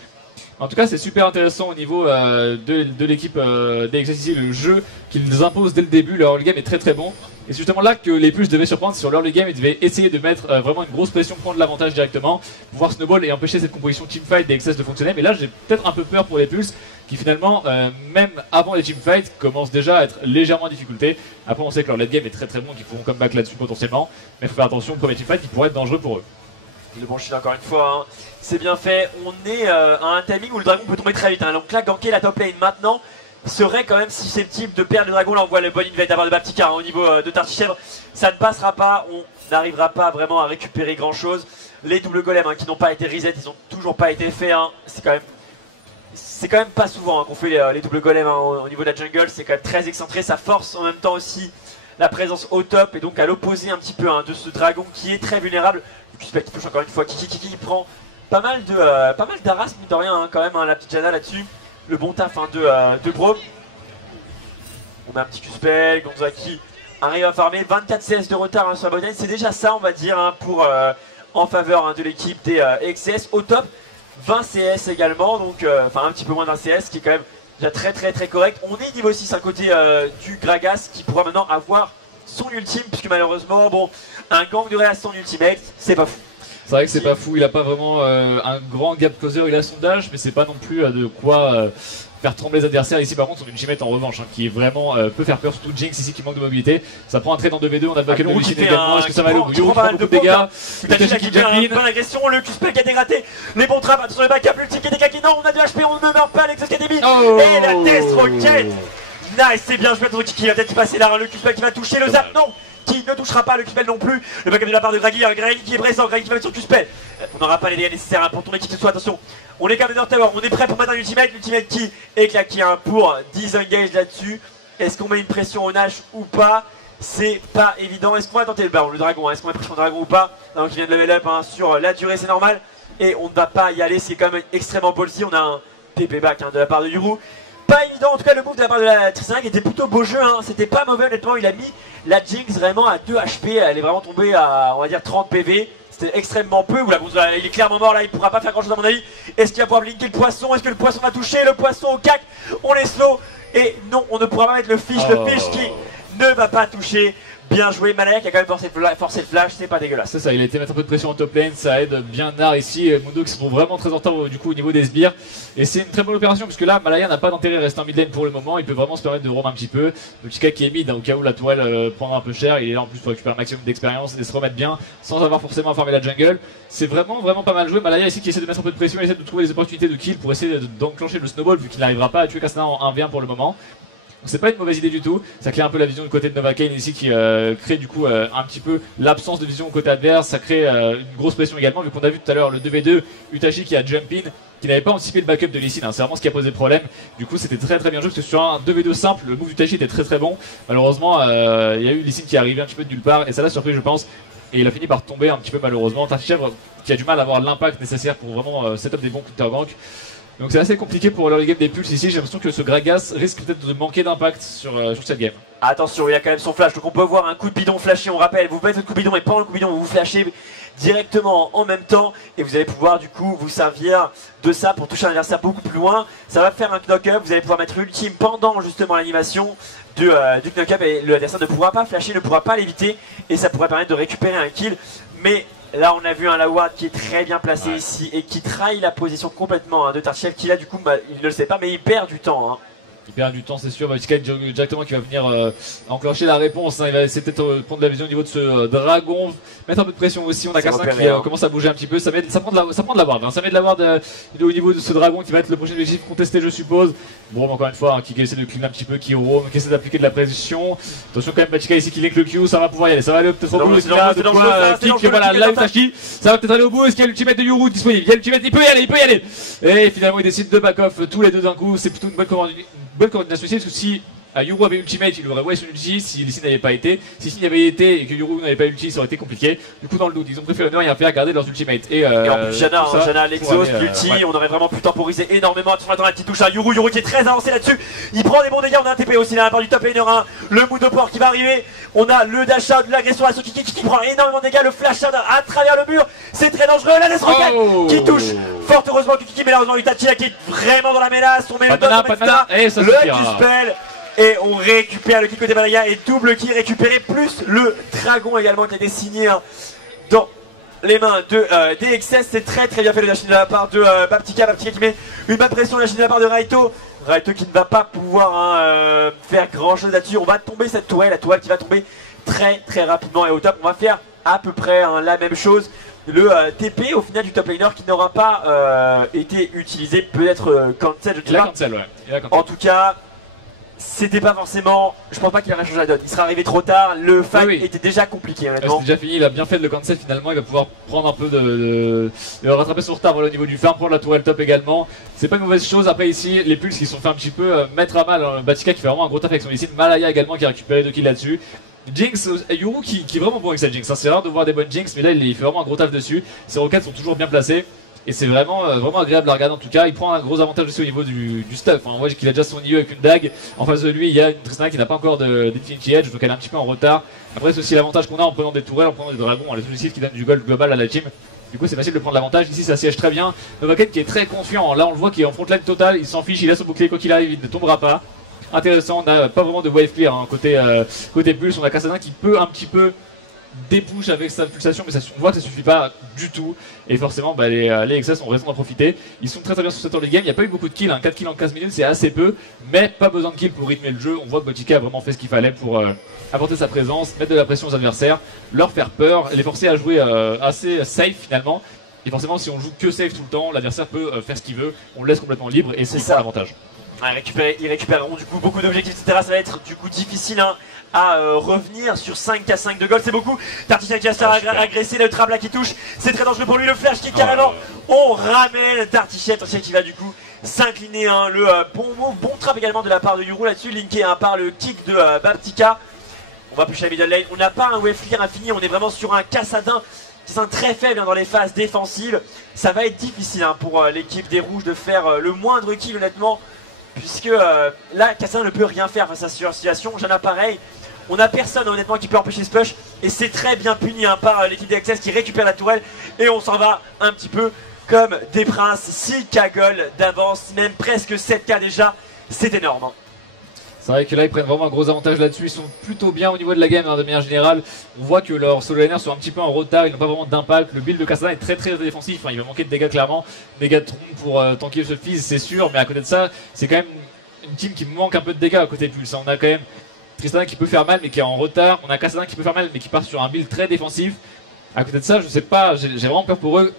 En tout cas c'est super intéressant au niveau de l'équipe des XS ici. Le jeu qu'ils imposent dès le début, leur early game est très bon. Et c'est justement là que les Pulse devaient surprendre sur l'early game. Ils devaient essayer de mettre vraiment une grosse pression, prendre l'avantage directement, pouvoir snowball et empêcher cette composition teamfight des XS de fonctionner. Mais là j'ai peut-être un peu peur pour les Pulse qui finalement, même avant les teamfights, commencent déjà à être légèrement en difficulté. Après on sait que leur late game est très bon, qu'ils pourront comeback là-dessus potentiellement. Mais il faut faire attention, premier teamfight il pourrait être dangereux pour eux. Le bon shield encore une fois, c'est bien fait. On est à un timing où le dragon peut tomber très vite. Donc là, ganker la top lane maintenant serait quand même susceptible de perdre le dragon. Là on voit le bon invade d'avoir de Baptika au niveau de Tartichèvre. Ça ne passera pas, on n'arrivera pas vraiment à récupérer grand chose. Les doubles golems qui n'ont pas été reset, ils n'ont toujours pas été faits. C'est quand même pas souvent qu'on fait les doubles golems au niveau de la jungle. C'est quand même très excentré, ça force en même temps aussi la présence au top et donc à l'opposé un petit peu de ce dragon qui est très vulnérable. Qui touche encore une fois Kiki prend pas mal d'arras mine de rien quand même la petite Janna là-dessus. Le bon taf de Braum. On a un petit Q-Spell, Gonza qui arrive à farmer 24 CS de retard sur la botlane. C'est déjà ça, on va dire, pour en faveur de l'équipe des XS. Au top, 20 CS également, donc enfin un petit peu moins d'un CS, qui est quand même déjà très correct. On est niveau 6 à côté du Gragas qui pourra maintenant avoir son ultime, puisque malheureusement, bon, un gang de Réa son ultimate, c'est pas fou. C'est vrai que c'est pas fou, il a pas vraiment un grand gap closer, il a son dash, mais c'est pas non plus de quoi faire trembler les adversaires. Ici par contre son ultimate en revanche, qui est vraiment peut faire peur, surtout Jinx ici qui manque de mobilité. Ça prend un trade en 2v2, on a le backup de Lucine également, est-ce que ça va aller au bout? Yoru prend beaucoup de dégâts, Utachi qui fait une bonne agression, le Q-Spell qui a dégradé, les bons traps, attention le backup, l'ultime qui est dégagé, non on a du HP, on ne meurt pas Nexus Academy, et la Death Rocket. Nice, c'est bien joué, qui va peut-être y passer là, le Q-Spell qui va toucher, le zap non, qui ne touchera pas le Q-Spell non plus. Le backup de la part de Gragi, Gragi qui est présent, Gragi qui va mettre sur Q-Spell. On n'aura pas les dégâts nécessaires pour ton équipe ce soir, attention. On est quand même dans Tower, on est prêt pour mettre un ultimate, l'ultimate qui est claqué pour 10 engage là-dessus. Est-ce qu'on met une pression au Nash ou pas? C'est pas évident. Est-ce qu'on va tenter le baron, le dragon, est-ce qu'on met pression au dragon ou pas? Non, qui vient de level up sur la durée, c'est normal. Et on ne va pas y aller, c'est quand même extrêmement ballsy. On a un TP back de la part de Yoru. Pas évident, en tout cas le move de la part de la Tristana était plutôt beau jeu, c'était pas mauvais honnêtement, il a mis la Jinx vraiment à 2 HP, elle est vraiment tombée à on va dire 30 PV, c'était extrêmement peu, il est clairement mort là, il pourra pas faire grand chose à mon avis. Est-ce qu'il va pouvoir blinker le poisson? Est-ce que le poisson va toucher le poisson au cac? On les slow, et non, on ne pourra pas mettre le fish qui ne va pas toucher. Bien joué, Malaya qui a quand même forcé le flash, c'est pas dégueulasse. C'est ça, il a été mettre un peu de pression en top lane, ça aide bien Nar ici, Mundo qui se trouve vraiment très en retard du coup au niveau des sbires. Et c'est une très bonne opération puisque là Malaya n'a pas d'intérêt à rester en mid lane pour le moment, il peut vraiment se permettre de roam un petit peu. Le petit cas qui est mid au cas où la tourelle prendra un peu cher, il est là en plus pour récupérer un maximum d'expérience et se remettre bien sans avoir forcément à farmer la jungle. C'est vraiment pas mal joué. Malaya ici qui essaie de mettre un peu de pression, il essaie de trouver des opportunités de kill pour essayer d'enclencher le snowball vu qu'il n'arrivera pas à tuer Cassandra en 1v1 pour le moment. C'est pas une mauvaise idée du tout, ça crée un peu la vision du côté de Novacaine ici qui crée du coup un petit peu l'absence de vision au côté adverse, ça crée une grosse pression également vu qu'on a vu tout à l'heure le 2v2, Utachi qui a jump in, qui n'avait pas anticipé le backup de Lee Sin, c'est vraiment ce qui a posé problème, du coup c'était très bien joué parce que sur un 2v2 simple, le move d'Utachi était très bon, malheureusement il y a eu Lee Sin qui est arrivé un petit peu de nulle part et ça l'a surpris je pense, et il a fini par tomber un petit peu malheureusement, Tartichèvre qui a du mal à avoir l'impact nécessaire pour vraiment setup des bons counterganks. Donc c'est assez compliqué pour l'early game des Pulse ici, j'ai l'impression que ce Gragas risque peut-être de manquer d'impact sur cette game. Attention, il y a quand même son flash, donc on peut voir un coup de bidon flashé, on rappelle, vous mettez votre coup de bidon et pendant le coup de bidon vous flashez directement en même temps et vous allez pouvoir du coup vous servir de ça pour toucher un adversaire beaucoup plus loin. Ça va faire un knock-up, vous allez pouvoir mettre l'ultime pendant justement l'animation du knock-up et l'adversaire ne pourra pas flasher, ne pourra pas l'éviter et ça pourra permettre de récupérer un kill. Mais là on a vu un Lawad qui est très bien placé ici et qui trahit la position complètement de Tartichèvre qui là du coup il ne le sait pas mais il perd du temps. Il perd du temps c'est sûr, Vatican directement qui va venir enclencher la réponse, il va essayer peut-être prendre la vision au niveau de ce dragon, mettre un peu de pression aussi, on a Kassin qui commence à bouger un petit peu, ça prend de la ward, ça met de la ward au niveau de ce dragon qui va être le prochain objectif contesté je suppose. Bon encore une fois, qui essaie de clean un petit peu, qui roam, qui essaie d'appliquer de la pression, attention quand même Vatican ici qui link le Q, ça va pouvoir y aller, ça va aller peut-être au bout, voilà, live Tachi, ça va peut-être aller au bout, est-ce qu'il y a l'ultimate de Yoru disponible? Il y a l'ultimate, il peut y aller, et finalement il décide de back off tous les deux d'un coup, c'est plutôt une bonne coordination ici parce que si Yoru avait ultimate il aurait son ulti si Lee Sin n'avait pas été, si Sin avait été et que Yoru n'avait pas ulti ça aurait été compliqué, du coup dans le doute ils ont préféré ne rien faire, garder leurs ultimates et en plus Janna l'exhaust, l'ulti, on aurait vraiment pu temporiser énormément. Attention dans la petite touche à Yoru qui est très avancé là-dessus, il prend des bons dégâts, on a un TP aussi là à la part du top laner 1, le Moudoport qui va arriver, on a le dash out de l'agression à Kiki qui prend énormément de dégâts, le flash out à travers le mur, c'est très dangereux, la Death Rocket qui touche fort heureusement Kiki mais malheureusement Itachi là qui est vraiment dans la menace, on met le Q-Spell. Et on récupère le kill côté Malaya et double kill récupéré plus le dragon également qui a été signé dans les mains de DXS. C'est très bien fait le dash de la part de Baptika qui met une bonne pression, le dash de la part de Raito qui ne va pas pouvoir faire grand chose là-dessus. On va tomber cette tourelle, la tourelle qui va tomber très rapidement et au top on va faire à peu près la même chose. Le TP au final du top laner qui n'aura pas été utilisé, peut-être cancel, je ne sais pas. Cancel, ouais. En tout cas c'était pas forcément, je pense pas qu'il aurait changé la donne, il serait arrivé trop tard, le fight était déjà compliqué honnêtement. C'était déjà fini, il a bien fait de le cancel finalement, il va pouvoir prendre un peu de rattraper son retard au niveau du farm, prendre la tourelle top également, c'est pas une mauvaise chose. Après ici les Pulse qui sont fait un petit peu mettre à mal Batika qui fait vraiment un gros taf avec son Lee Sin, Malaya également qui a récupéré 2 kills là-dessus. Jinx, Yoru qui est vraiment bon avec sa Jinx, c'est rare de voir des bonnes Jinx mais là il fait vraiment un gros taf dessus, ses roquettes sont toujours bien placées. Et c'est vraiment, vraiment agréable à regarder en tout cas. Il prend un gros avantage aussi au niveau du stuff. On voit qu'il a déjà son IE avec une dague. En face de lui, il y a une Tristana qui n'a pas encore d'Infinity Edge, donc elle est un petit peu en retard. Après, c'est aussi l'avantage qu'on a en prenant des tourelles, en prenant des dragons, les sollicite qui donnent du gold global à la team. Du coup, c'est facile de prendre l'avantage. Ici, ça siège très bien. Novaken qui est très confiant. Là, on le voit qu'il est en frontline total. Il s'en fiche, il a son bouclier quoi qu'il arrive, il ne tombera pas. Intéressant, on n'a pas vraiment de wave clear hein, côté Pulse. On a Kassadin qui peut un petit peu dépush avec sa pulsation, mais on voit que ça suffit pas du tout. Et forcément, les XS ont raison d'en profiter. Ils sont très bien sur cette early game. Il n'y a pas eu beaucoup de kills, hein. 4 kills en 15 minutes, c'est assez peu, mais pas besoin de kills pour rythmer le jeu. On voit que Botica a vraiment fait ce qu'il fallait pour apporter sa présence, mettre de la pression aux adversaires, leur faire peur, les forcer à jouer assez safe finalement. Et forcément, si on joue que safe tout le temps, l'adversaire peut faire ce qu'il veut, on le laisse complètement libre et c'est ça l'avantage. Ils récupéreront du coup beaucoup d'objectifs, etc. Ça va être du coup difficile hein, à revenir sur 5k5 de gold, c'est beaucoup. Tartichet qui va se faire agresser, le trap là qui touche, c'est très dangereux pour lui, le flash qui est carrément. On ramène Tartichet qui va du coup s'incliner. Hein, le bon trap également de la part de Yuru là-dessus, linké hein, par le kick de Baptika. On va pusher la middle lane, on n'a pas un wave clear infini, on est vraiment sur un Kassadin qui sont très faibles hein, dans les phases défensives. Ça va être difficile hein, pour l'équipe des rouges de faire le moindre kill honnêtement. Puisque là, Kassadin ne peut rien faire face à cette situation. J'en ai pareil. On n'a personne honnêtement qui peut empêcher ce push. Et c'est très bien puni hein, par l'équipe d'Axes qui récupère la tourelle. Et on s'en va un petit peu comme des princes. 6k gold d'avance, même presque 7k déjà. C'est énorme. Hein. C'est vrai que là ils prennent vraiment un gros avantage là-dessus, ils sont plutôt bien au niveau de la game hein, de manière générale. On voit que leurs solo laners sont un petit peu en retard, ils n'ont pas vraiment d'impact. Le build de Kassadin est très défensif, hein, il va manquer de dégâts clairement. Megatron pour tanker ce fizz c'est sûr, mais à côté de ça, c'est quand même une team qui manque un peu de dégâts à côté de Pulse. On a quand même Tristana qui peut faire mal mais qui est en retard, on a Kassadin qui peut faire mal mais qui part sur un build très défensif. À côté de ça, je sais pas, j'ai vraiment peur pour eux.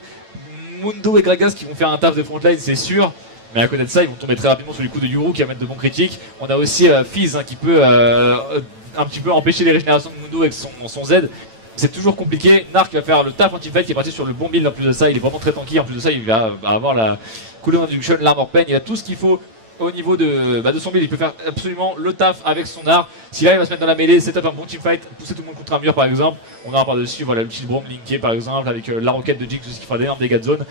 Mundo et Gragas qui vont faire un taf de frontline c'est sûr. Mais à côté de ça, ils vont tomber très rapidement sur les coups de Yuru qui va mettre de bons critiques. On a aussi Fizz hein, qui peut un petit peu empêcher les régénérations de Mundo avec son Z. C'est toujours compliqué. Narc va faire le taf anti-fight qui est parti sur le bon build en plus de ça. Il est vraiment très tanky. En plus de ça, il va avoir la cooldown induction, l'armor pen. Il a tout ce qu'il faut au niveau de son build. Il peut faire absolument le taf avec son art. Si là, il va se mettre dans la mêlée, set up un bon teamfight, pousser tout le monde contre un mur par exemple. On aura par-dessus voilà, le petit Brom linké par exemple avec la roquette de Jinx aussi qui fera d'énormes dégâts de zone.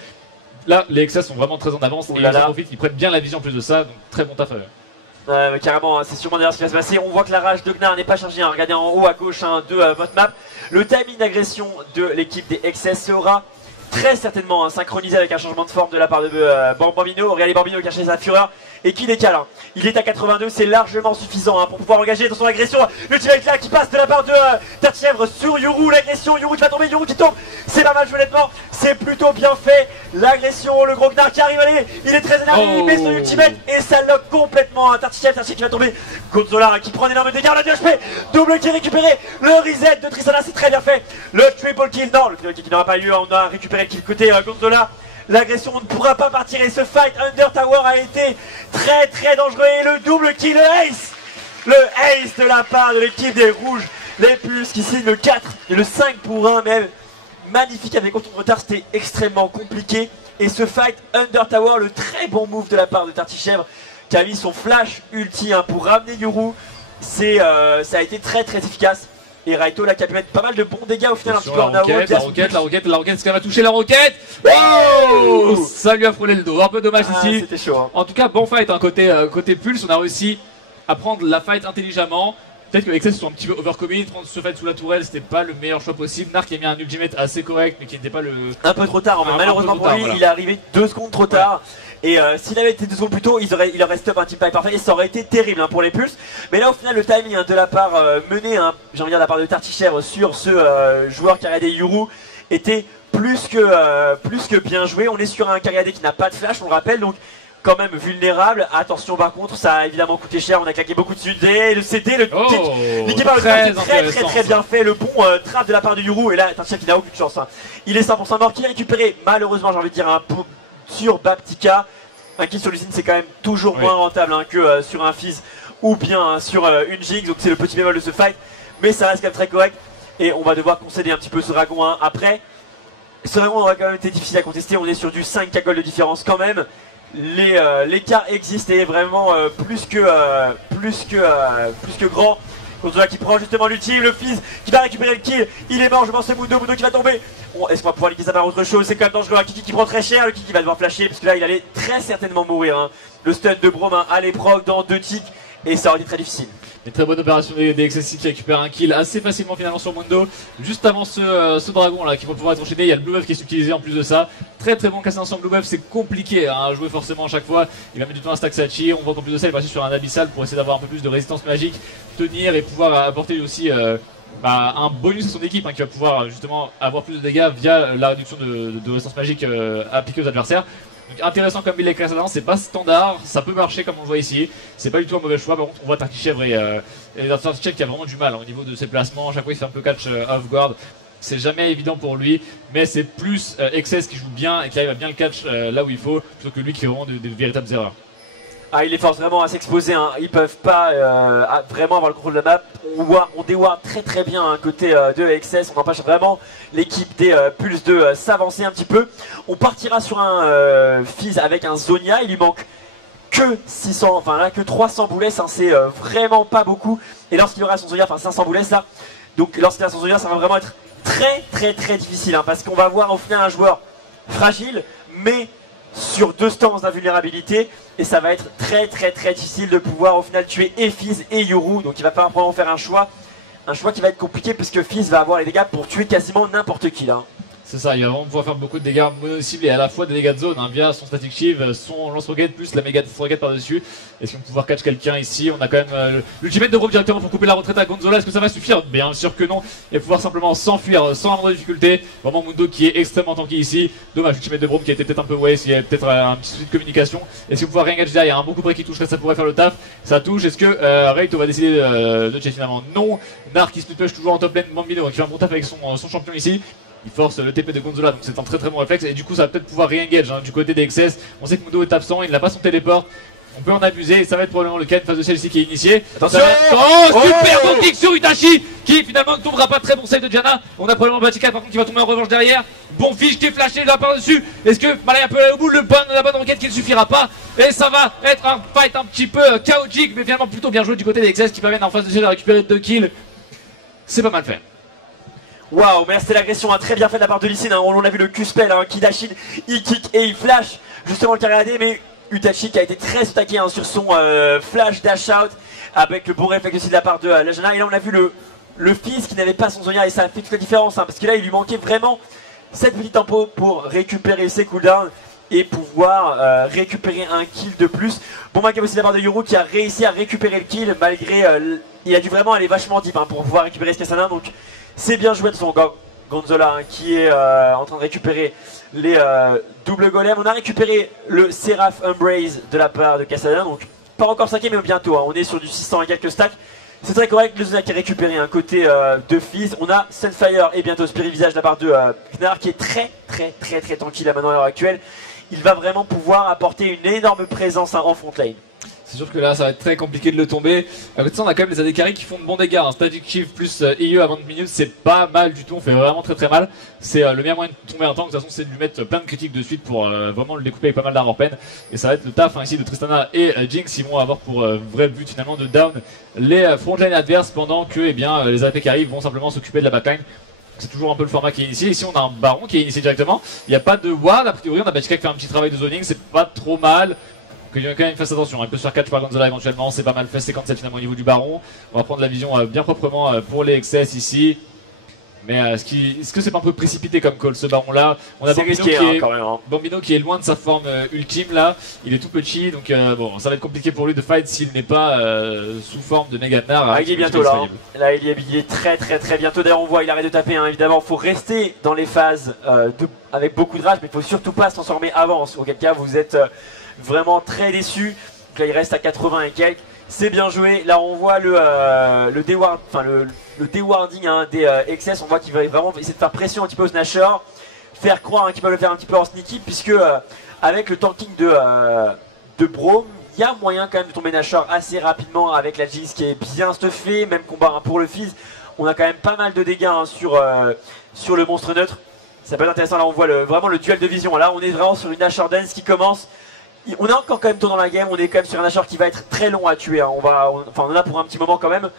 Là, les XS sont vraiment très en avance et ils en profitent, ils prennent bien la vision en plus de ça, donc très bon taf à eux. Carrément, c'est sûrement d'ailleurs ce qui va se passer. On voit que la rage de Gnar n'est pas chargée. Hein. Regardez en haut à gauche hein, de votre map. Le timing d'agression de l'équipe des XS sera très certainement hein, synchronisé avec un changement de forme de la part de Bambino. Regardez Bambino qui a cherché sa fureur et qui décale. Hein. Il est à 82, c'est largement suffisant hein, pour pouvoir engager dans son agression. Le teammate là qui passe de la part de Tartièvre sur Yuru. L'agression, Yuru qui va tomber, Yuru qui tombe. C'est pas mal joué honnêtement, c'est plutôt bien fait. L'agression, le gros Gnar qui arrive, allez, il est très énervé, il met son ultimate et ça lock complètement un Tartièvre qui va tomber. Gonzola qui prend d'énormes dégâts, la DHP, double kill récupéré. Le reset de Tristana, c'est très bien fait. Le triple kill, non, le triple kill qui n'aura pas lieu, on a récupéré le kill côté Gonzola. L'agression ne pourra pas partir et ce fight Under Tower a été très dangereux et le double kill, le ace de la part de l'équipe des rouges. Les Pulse qui signent le 4 et le 5 pour 1 même. Magnifique avec autant de retard, c'était extrêmement compliqué. Et ce fight Under Tower, le très bon move de la part de Tartichèvre qui a mis son flash ulti hein, pour ramener Yuru. Ça a été très efficace. Et Raito là qui a pu mettre pas mal de bons dégâts au final un petit peu en AOE. La roquette, est-ce qu'elle va toucher la roquette? Oh, ça lui a frôlé le dos, un peu dommage ici. C'était chaud. Hein. En tout cas, bon fight hein, côté Pulse, on a réussi à prendre la fight intelligemment. Peut-être que les XS sont un petit peu overcommit, prendre ce fight sous la tourelle, c'était pas le meilleur choix possible. Narc a mis un ultimate assez correct, mais qui n'était pas le. Un peu trop tard, malheureusement pour lui, voilà. Il est arrivé 2 secondes trop tard. Et s'il avait été 2 secondes plus tôt, il aurait stop un team fight parfait et ça aurait été terrible hein, pour les Pulse. Mais là, au final, le timing hein, de la part mené, hein, j'ai envie de dire de la part de Tartichèvre sur ce joueur Cariadé Yuru était plus que bien joué. On est sur un Cariadé qui n'a pas de flash, on le rappelle, donc quand même vulnérable. Attention par contre, ça a évidemment coûté cher, on a claqué beaucoup dessus. Le CD, le kick, l'équipe très bien fait. Le bon trap de la part de Yuru et là, Tartichèvre qui n'a aucune chance. Hein. Il est 100% mort, qui a récupéré malheureusement, j'ai envie de dire un peu sur Baptika. Un kill sur l'usine c'est quand même toujours moins rentable hein, que sur un Fizz ou bien hein, sur une Jinx, donc c'est le petit bémol de ce fight, mais ça reste quand même très correct et on va devoir concéder un petit peu ce dragon hein. Après ce dragon aura quand même été difficile à contester, on est sur du 5k gold de différence quand même. L'écart existe et est vraiment plus que grand Gonzola qui prend justement l'ultime, le Fizz qui va récupérer le kill. Il est mort, je pense c'est Mundo qui va tomber. Bon, est-ce qu'on va pouvoir liquider ça par autre chose? C'est quand même dangereux. Kiki qui prend très cher, le Kiki va devoir flasher parce que là il allait très certainement mourir. Hein. Le stun de Braum à l'épreuve dans 2 ticks et ça aurait été très difficile. Une très bonne opération des XSC qui récupère un kill assez facilement finalement sur Mundo. Juste avant ce dragon là qui va pouvoir être enchaîné, il y a le Blue Buff qui est utilisé en plus de ça. Très bon casse sans Blue Buff, c'est compliqué hein, à jouer forcément à chaque fois. Il va mettre du temps à stack Sachi. On voit qu'en plus de ça il est passé sur un Abyssal pour essayer d'avoir un peu plus de résistance magique, tenir et pouvoir apporter aussi un bonus à son équipe hein, qui va pouvoir justement avoir plus de dégâts via la réduction de résistance magique appliquée aux adversaires. Donc intéressant comme build avec Kassadin, c'est pas standard, ça peut marcher comme on le voit ici, c'est pas du tout un mauvais choix. Par contre on voit Tarkichèvre et Tarkichèvre qui a vraiment du mal hein, au niveau de ses placements, à chaque fois il fait un peu catch off-guard, c'est jamais évident pour lui, mais c'est plus XS qui joue bien et qui arrive à bien le catch là où il faut, plutôt que lui qui fait vraiment des véritables erreurs. Ah, il les force vraiment à s'exposer, hein. Ils peuvent pas vraiment avoir le contrôle de la map. On déward très bien un côté de XS, on empêche vraiment l'équipe des Pulse de s'avancer un petit peu. On partira sur un Fizz avec un Zhonya, il lui manque que 600, enfin là que 300 boulettes, hein, c'est vraiment pas beaucoup. Et lorsqu'il aura son Zhonya, enfin 500 boulettes là, donc lorsqu'il a son Zhonya ça va vraiment être très difficile, hein, parce qu'on va voir au final un joueur fragile, mais sur 2 stances d'invulnérabilité et ça va être très difficile de pouvoir au final tuer et Fizz et Yoru, donc il va falloir probablement faire un choix qui va être compliqué parce que Fizz va avoir les dégâts pour tuer quasiment n'importe qui là. C'est ça, il va vraiment pouvoir faire beaucoup de dégâts mono-cibles et à la fois des dégâts de zone hein, via son static shield, son lance-roquette plus la méga roquette par-dessus. Est-ce qu'on va pouvoir catch quelqu'un ici? On a quand même l'ultimate de Braum directement pour couper la retraite à Gonzola. Est-ce que ça va suffire? Bien sûr que non. Il va pouvoir simplement s'enfuir sans avoir de difficulté. Vraiment Mundo qui est extrêmement tanky ici. Dommage, l'ultimate de Braum qui a été peut-être un peu waste, il y avait peut-être un petit souci de communication. Est-ce qu'on va pouvoir re-engage derrière? Un bon coup près qui toucherait, ça pourrait faire le taf. Ça touche. Est-ce que Raito va décider de chase finalement? Non. Nar qui split push toujours en top lane, Bambino qui fait un bon taf avec son champion ici. Il force le TP de Gonzola, donc c'est un très bon réflexe. Et du coup, ça va peut-être pouvoir re-engage hein, du côté des XS. On sait que Mundo est absent, il n'a pas son téléport. On peut en abuser et ça va être probablement le cas de phase de celle-ci qui est initié. Attention super bon kick sur Itachi qui finalement ne tombera pas. Très bon save de Diana. On a probablement Batika par contre qui va tomber en revanche derrière. Bon fiche qui est flashé là par-dessus. Est-ce que Malaya peut aller au bout? La bonne enquête qui ne suffira pas. Et ça va être un fight un petit peu chaotique, mais finalement plutôt bien joué du côté des XS qui permettent en phase de celle de récupérer 2 kills. C'est pas mal fait. Waouh, mais c'était l'agression hein, très bien faite de la part de Lee Sin, hein. On a vu le Q-spell hein, qui dash in, il kick et il flash justement le carré AD, mais Utachi qui a été très attaqué hein, sur son flash dash out avec le bon réflexe aussi de la part de Lajana. Et là on a vu le Fizz qui n'avait pas son Zhonya et ça a fait toute la différence hein, parce que là il lui manquait vraiment cette petite tempo pour récupérer ses cooldowns et pouvoir récupérer un kill de plus. Bon match aussi de la part de Yoru qui a réussi à récupérer le kill malgré il a dû vraiment aller vachement deep hein, pour pouvoir récupérer ce Kassadin, donc c'est bien joué de son Gonzola hein, qui est en train de récupérer les doubles golems. On a récupéré le Seraph Embrace de la part de Kassadin, donc pas encore stacké mais bientôt hein. On est sur du 600 et quelques stacks. C'est très correct, le Zhonya qui est récupéré un côté de Fizz. On a Sunfire et bientôt Spirit Visage de la part de Gnar qui est très tranquille là maintenant à l'heure actuelle. Il va vraiment pouvoir apporter une énorme présence hein, en front lane. C'est sûr que là ça va être très compliqué de le tomber. À côté de ça on a quand même les AD carry qui font de bons dégâts. Un Static Shield plus IE à 20 minutes c'est pas mal du tout, on fait vraiment très mal. C'est le meilleur moyen de tomber un tank, de toute façon c'est de lui mettre plein de critiques de suite pour vraiment le découper avec pas mal d'armor pen. Et ça va être le taf hein, ici de Tristana et Jinx, ils vont avoir pour vrai but finalement de down les frontline adverses pendant que eh bien, les AD carry vont simplement s'occuper de la backline. C'est toujours un peu le format qui est initié. Ici on a un baron qui est initié directement. Il n'y a pas de ward, a priori on a Bachika qui fait un petit travail de zoning, c'est pas trop mal. Il y a quand même fasse attention, il peut se faire catch par Gonzola éventuellement, c'est pas mal fait, c'est quand c'est finalement au niveau du baron. On va prendre la vision bien proprement pour les XS ici. Mais est-ce que c'est pas un peu précipité comme call ce baron là? On a Bambino, risqué, Bambino qui est loin de sa forme ultime là, il est tout petit donc bon ça va être compliqué pour lui de fight s'il n'est pas sous forme de Megatnar. Ah, il est bientôt là, hein. Là il est très bientôt, d'ailleurs on voit il arrête de taper hein. Évidemment il faut rester dans les phases avec beaucoup de rage mais il faut surtout pas se transformer avant, auquel cas vous êtes vraiment très déçu. Donc là il reste à 80 et quelques. C'est bien joué. Là on voit le deward, enfin le dewarding hein, des XS. On voit qu'il va vraiment essayer de faire pression un petit peu aux Snatcher, faire croire hein, qu'ils peuvent le faire un petit peu en sneaky, puisque avec le tanking de Braum, il y a moyen quand même de tomber Nashor assez rapidement avec la Jinx qui est bien stuffée. Même combat hein, pour le Fizz. On a quand même pas mal de dégâts hein, sur le monstre neutre. Ça peut être intéressant. Là on voit vraiment le duel de vision. Là on est vraiment sur une Nashor dance qui commence. On est encore quand même tôt dans la game, on est quand même sur un Nashor qui va être très long à tuer, hein. On en a pour un petit moment quand même.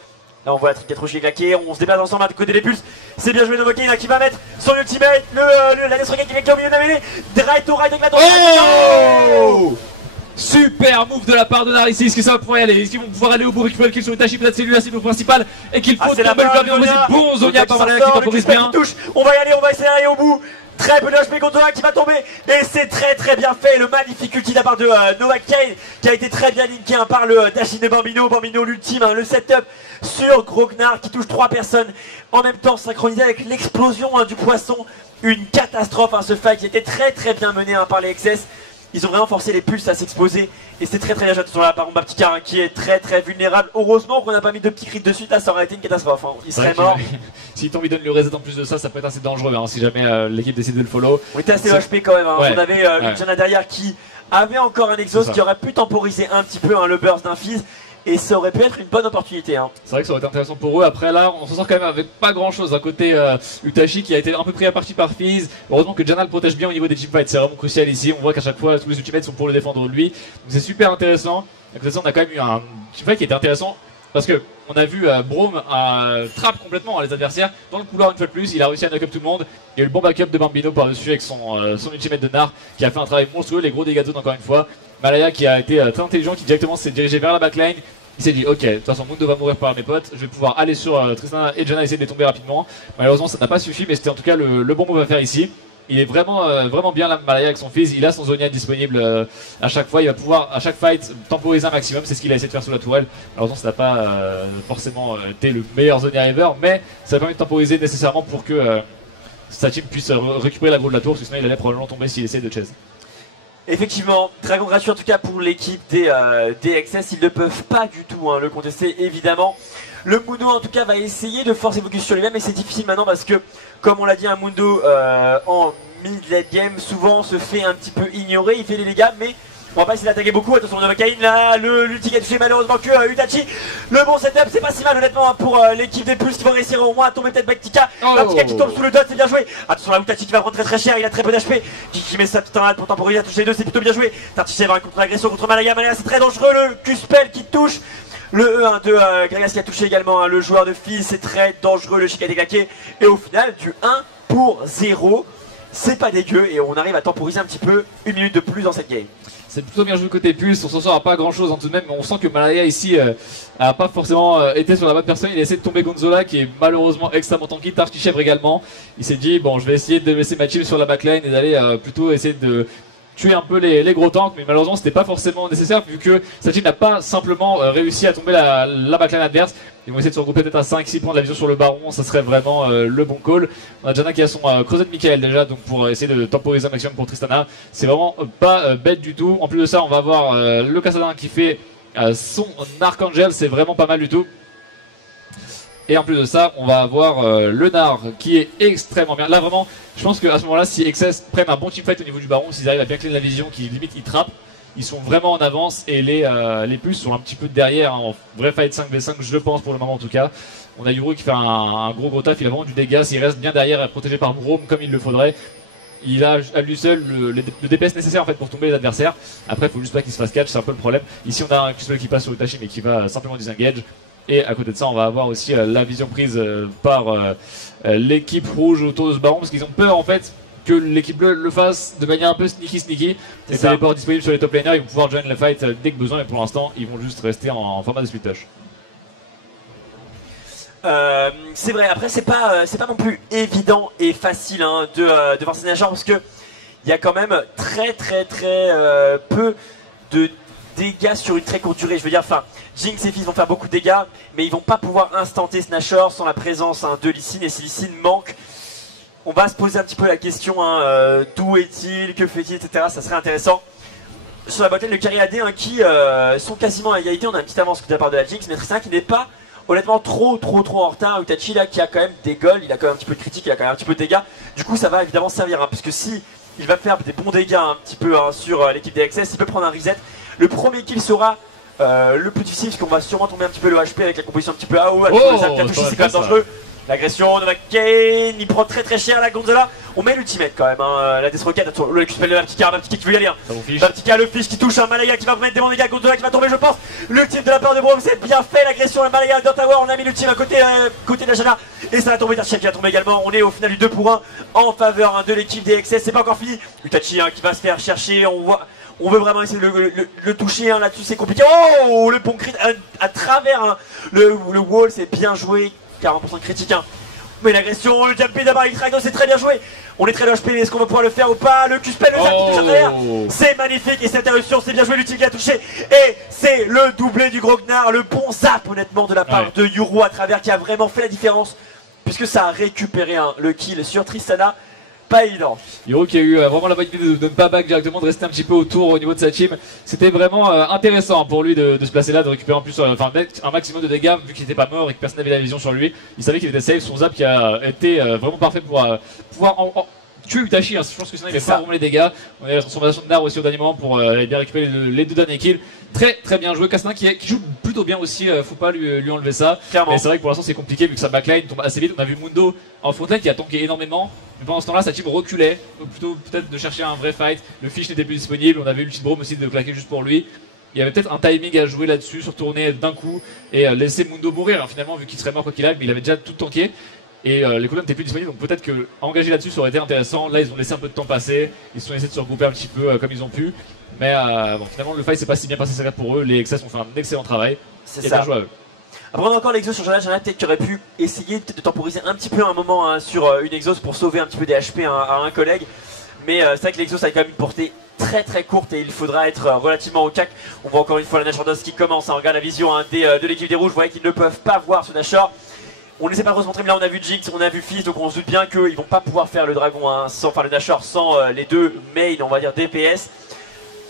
Là on voit la trick qui est claquée, on se déplace ensemble du côté des pulses. C'est bien joué Novocaine qui va mettre son ultimate, la Deathstroke qui est au milieu de la mêlée. Right to right avec la tour. Oh, super move de la part de Narcissus, est-ce que ça va pouvoir y aller? Est-ce qu'ils vont pouvoir aller au bout, récupérer le kill sur le Itachi? Peut-être c'est lui la cible principale et qu'il faut tomber le Barbino, mais c'est bon Zonia par Malaya qui temporise bien. On va y aller, on va essayer d'aller au bout. Très peu de HP contre Zonia qui va tomber et c'est très bien fait. Le magnifique ulti de la part de Novocaine qui a été très bien linké par le dash de Bambino. Bambino l'ultime, le setup sur Grognard qui touche 3 personnes en même temps synchronisé avec l'explosion du poisson. Une catastrophe ce fight qui était très bien mené par les XS. Ils ont vraiment forcé les pulses à s'exposer et c'est très bien joué sur la part de Baptista qui est très vulnérable. Heureusement qu'on n'a pas mis de petits crits de suite, là ça aurait été une catastrophe. Il serait mort. Si Tommy donne le reset en plus de ça, ça peut être assez dangereux si jamais l'équipe décide de le follow. On était assez HP quand même. On avait une Jana derrière qui avait encore un exhaust qui aurait pu temporiser un petit peu le burst d'un Fizz. Et ça aurait pu être une bonne opportunité. C'est vrai que ça aurait été intéressant pour eux. Après là, on s'en sort quand même avec pas grand chose. D'un côté, Utachi qui a été un peu pris à partie par Fizz. Heureusement que Jana le protège bien au niveau des teamfights. C'est vraiment crucial ici. On voit qu'à chaque fois, tous les ultimates sont pour le défendre lui. Donc c'est super intéressant. À côté de ça, on a quand même eu un teamfight qui était intéressant. Parce que on a vu Braum trap complètement les adversaires dans le couloir une fois de plus. Il a réussi à knock up tout le monde. Il y a eu le bon backup de Bambino par-dessus avec son ultimate de Nar qui a fait un travail monstrueux. Les gros dégâts de zone encore une fois. Malaya qui a été très intelligent, qui directement s'est dirigé vers la backline. Il s'est dit ok, de toute façon Mundo va mourir par mes potes, je vais pouvoir aller sur Tristana et Jana essayer de les tomber rapidement. Malheureusement ça n'a pas suffi, mais c'était en tout cas le bon move à faire ici. Il est vraiment bien là, Malaya avec son Fizz, il a son Zonia disponible à chaque fois, il va pouvoir à chaque fight temporiser un maximum, c'est ce qu'il a essayé de faire sous la tourelle. Malheureusement ça n'a pas forcément été le meilleur Zonia ever, mais ça permet de temporiser nécessairement pour que sa team puisse récupérer la gros de la tour, parce que sinon il allait probablement tomber s'il essaie de chase. Effectivement, Dragon gratuit en tout cas pour l'équipe des XS, ils ne peuvent pas du tout le contester évidemment. Le Mundo en tout cas va essayer de forcer focus sur lui-même et c'est difficile maintenant parce que comme on l'a dit, un Mundo en mid-late game souvent se fait un petit peu ignorer, il fait des dégâts mais on va pas essayer d'attaquer beaucoup. Attention Novocaine là, l'ulti qui a touché malheureusement que Utachi. Le bon setup, c'est pas si mal honnêtement pour l'équipe des Pulses qui vont réussir au moins à tomber peut-être Baptista. Baptista qui tombe sous le dot, c'est bien joué. Attention là Utachi qui va prendre très cher, il a très peu d'HP. Qui met sa petite tornade pour temporiser, à toucher les deux, c'est plutôt bien joué. Tartiché va une contre-agression contre Malaya. Malaya c'est très dangereux, le Q-spell qui touche. Le E1 de Gragas qui a touché également le joueur de Fizz, c'est très dangereux, le Chic a été claqué. Et au final du 1-0, c'est pas dégueu et on arrive à temporiser un petit peu une minute de plus dans cette game. C'est plutôt bien joué côté Pulse, on s'en sort à pas grand chose tout de même, mais on sent que Malaya ici a pas forcément été sur la bonne personne. Il a essayé de tomber Gonzola qui est malheureusement extrêmement tanky, Tartichèvre également. Il s'est dit bon je vais essayer de laisser ma team sur la backline et d'aller plutôt essayer de tuer un peu les gros tanks, mais malheureusement c'était pas forcément nécessaire vu que sa team n'a pas simplement réussi à tomber la backline adverse. Ils vont essayer de se regrouper peut-être à 5-6 prendre la vision sur le baron, ça serait vraiment le bon call. On a Jana qui a son creuset de Michael déjà, donc pour essayer de temporiser un maximum pour Tristana. C'est vraiment pas bête du tout. En plus de ça, on va avoir le Cassadin qui fait son Archangel, c'est vraiment pas mal du tout. Et en plus de ça, on va avoir le Nar qui est extrêmement bien. Là vraiment, je pense qu'à ce moment-là, si XS prennent un bon teamfight au niveau du baron, s'ils arrivent à bien clean la vision, qui limite ils trappent, ils sont vraiment en avance et les plus sont un petit peu derrière en vrai fight 5v5 je pense pour le moment en tout cas. On a Yuru qui fait un gros taf, il a vraiment du dégât, s'il reste bien derrière protégé par Braum comme il le faudrait. Il a à lui seul le DPS nécessaire en fait pour tomber les adversaires. Après il faut juste pas qu'il se fasse catch, c'est un peu le problème. Ici on a un Q-spell qui passe sur le Itachi mais qui va simplement disengage. Et à côté de ça on va avoir aussi la vision prise par l'équipe rouge autour de ce baron parce qu'ils ont peur en fait que l'équipe bleue le fasse de manière un peu sneaky. Les téléports disponibles sur les top laners, ils vont pouvoir join le fight dès que besoin, mais pour l'instant ils vont juste rester en format de split touch. C'est vrai, après c'est pas non plus évident et facile de voir ces nageurs parce que il y a quand même très peu de dégâts sur une très courte durée. Je veux dire, enfin, Jinx et Fizz vont faire beaucoup de dégâts, mais ils vont pas pouvoir instanter Snatcher sans la présence de Lee Sin, et si Lee Sin manque, on va se poser un petit peu la question, d'où est-il, que fait-il, etc. Ça serait intéressant. Sur la botlane, le carry AD qui sont quasiment à égalité. On a une petite avance de la part de la Jinx, mais Tristana qui n'est pas honnêtement trop en retard. Utachi là qui a quand même des goals, il a quand même un petit peu de critique, il a quand même un petit peu de dégâts. Du coup ça va évidemment servir, puisque si il va faire des bons dégâts un petit peu sur l'équipe des XS, il peut prendre un reset. Le premier kill sera le plus difficile, parce qu'on va sûrement tomber un petit peu le HP avec la composition un petit peu AO. C'est quand même dangereux. L'agression de McCain, il prend très cher la Gonzola. On met l'ultimate quand même, hein. La Deathrocket, le QSPL de Baptika qui veut y aller. Hein. Baptika, le fish qui touche un Malaya qui va remettre des bons dégâts. Gonzola qui va tomber, je pense. L'ultime de la part de Brom, c'est bien fait. L'agression de Malaya dans Tower, on a mis l'ultime à côté, côté de la Jana. Et ça va tomber, Tarchia qui va tomber également. On est au final du 2 pour 1 en faveur de l'équipe des XS. C'est pas encore fini. Utachi qui va se faire chercher. On veut vraiment essayer de le toucher, hein. Là-dessus c'est compliqué. Oh, le bon crit à travers hein. le wall, c'est bien joué. 40% de critique. Hein. Mais l'agression, le jumpé d'abord avec Tragno, c'est très bien joué. On est très low HP, est-ce qu'on va pouvoir le faire ou pas? Le Q-spell, le zap qui touche à travers. C'est magnifique et cette interruption, c'est bien joué, l'ultime qui a touché. Et c'est le doublé du Grognard, le bon zap honnêtement de la part de Yuru à travers qui a vraiment fait la différence. Puisque ça a récupéré hein, le kill sur Tristana. Pas évident. Yuru qui a eu vraiment la bonne idée de ne pas back directement, de rester un petit peu autour au niveau de sa team. C'était vraiment intéressant pour lui de se placer là, de récupérer en plus un maximum de dégâts vu qu'il n'était pas mort et que personne n'avait la vision sur lui. Il savait qu'il était safe, son zap qui a été vraiment parfait pour pouvoir tuer Utachi. Hein. Je pense que sinon il fait pas vraiment les dégâts. On a la transformation de Nar aussi au dernier moment pour bien récupérer les 2 derniers kills. Très bien joué. Castanin qui joue plutôt bien aussi, faut pas lui enlever ça. Clairement. Mais c'est vrai que pour l'instant c'est compliqué vu que sa backline tombe assez vite. On a vu Mundo en frontline qui a tanké énormément. Mais pendant ce temps là sa team reculait. Donc plutôt peut-être de chercher un vrai fight. Le fish n'était plus disponible. On avait eu le petit Brome aussi de claquer juste pour lui. Il y avait peut-être un timing à jouer là-dessus, sur tourner d'un coup et laisser Mundo mourir. Alors, finalement vu qu'il serait mort quoi qu'il arrive, mais il avait déjà tout tanké. Et les coups n'étaient plus disponibles, donc peut-être que engager là-dessus ça aurait été intéressant. Là ils ont laissé un peu de temps passer, ils se sont essayés de se regrouper un petit peu comme ils ont pu. Mais bon, finalement le fight c'est pas si bien passé pour eux, les XS ont fait un excellent travail. C'est ça. Bien joué à eux. Après on a encore l'exos sur Jana, peut-être qu'il aurait pu essayer de temporiser un petit peu un moment hein, sur une exos pour sauver un petit peu des HP à un collègue. Mais c'est vrai que l'exos a quand même une portée très courte et il faudra être relativement au cac. On voit encore une fois la Nashor qui commence, hein, on regarde la vision hein, de l'équipe des rouges, vous voyez qu'ils ne peuvent pas voir ce Nashor. On ne sait pas trop se montrer, mais là on a vu Jinx, on a vu Fizz, donc on se doute bien qu'ils vont pas pouvoir faire le dragon, hein, enfin le Nashor sans les 2 main, on va dire DPS.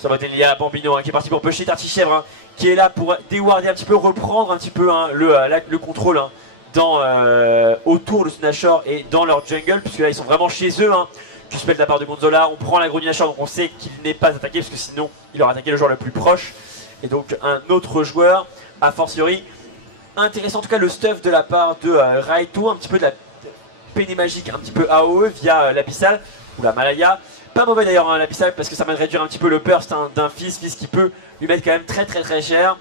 Ça va être lié à Bambino hein, qui est parti pour pusher Tartichèvre, hein, qui est là pour déwarder un petit peu, reprendre un petit peu hein, le contrôle hein, autour de ce Nashor et dans leur jungle, puisque là ils sont vraiment chez eux. Hein. Q-spell de la part de Gonzola, on prend la gros du Nashor, donc on sait qu'il n'est pas attaqué, parce que sinon il aurait attaqué le joueur le plus proche. Et donc un autre joueur, a fortiori. Intéressant en tout cas le stuff de la part de Raito, un petit peu de la péné magique, un petit peu AOE via l'Abyssal ou la Malaya. Pas mauvais d'ailleurs hein, l'Abyssal parce que ça va réduire un petit peu le burst hein, d'un Fizz qui peut lui mettre quand même très cher.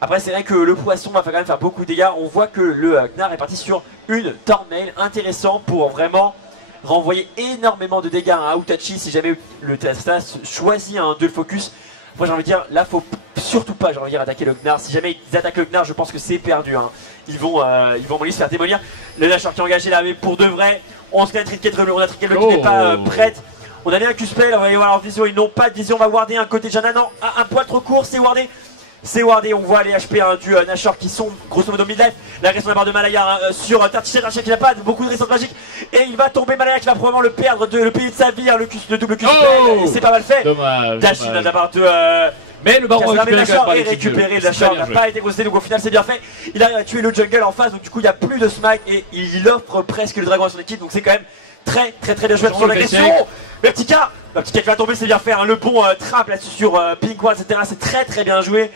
Après c'est vrai que le poisson va quand même faire beaucoup de dégâts. On voit que le Gnar est parti sur une Tormail, intéressant pour vraiment renvoyer énormément de dégâts à Utachi si jamais le Tastas choisit de le focus. Moi j'ai envie de dire, là faut surtout pas attaquer le Gnar. Si jamais ils attaquent le Gnar, je pense que c'est perdu. Hein. Ils vont se faire démolir. Le Nashor qui est engagé là, mais pour de vrai, on se fait un Trinket Rebeu, on a Trinket Rebeu qui n'est pas prête. On a bien un Q-spell, on va y voir leur vision, ils n'ont pas de vision, on va warder un côté de Jana, non, un poil trop court, c'est wardé. C'est wardé, on voit les HP hein, du Nashor qui sont grosso modo mid-life. La reste de la barre de Malaya hein, sur Tartichèvre qui n'a pas beaucoup de résistance magique. Et il va tomber, Malaya qui va probablement le perdre, le payer de sa vie, hein, le double Q-spell, c'est pas mal fait. Dash de la part de... mais le baron est récupéré, le Nashor n'a pas été boosté, donc au final c'est bien fait. Il a tué le jungle en face, donc du coup il n'y a plus de smack et il offre presque le dragon à son équipe, donc c'est quand même très bien joué sur l'agression. Baptika qui va tomber, c'est bien fait, hein, le bon trap là-dessus sur Pink One, etc. C'est très bien joué.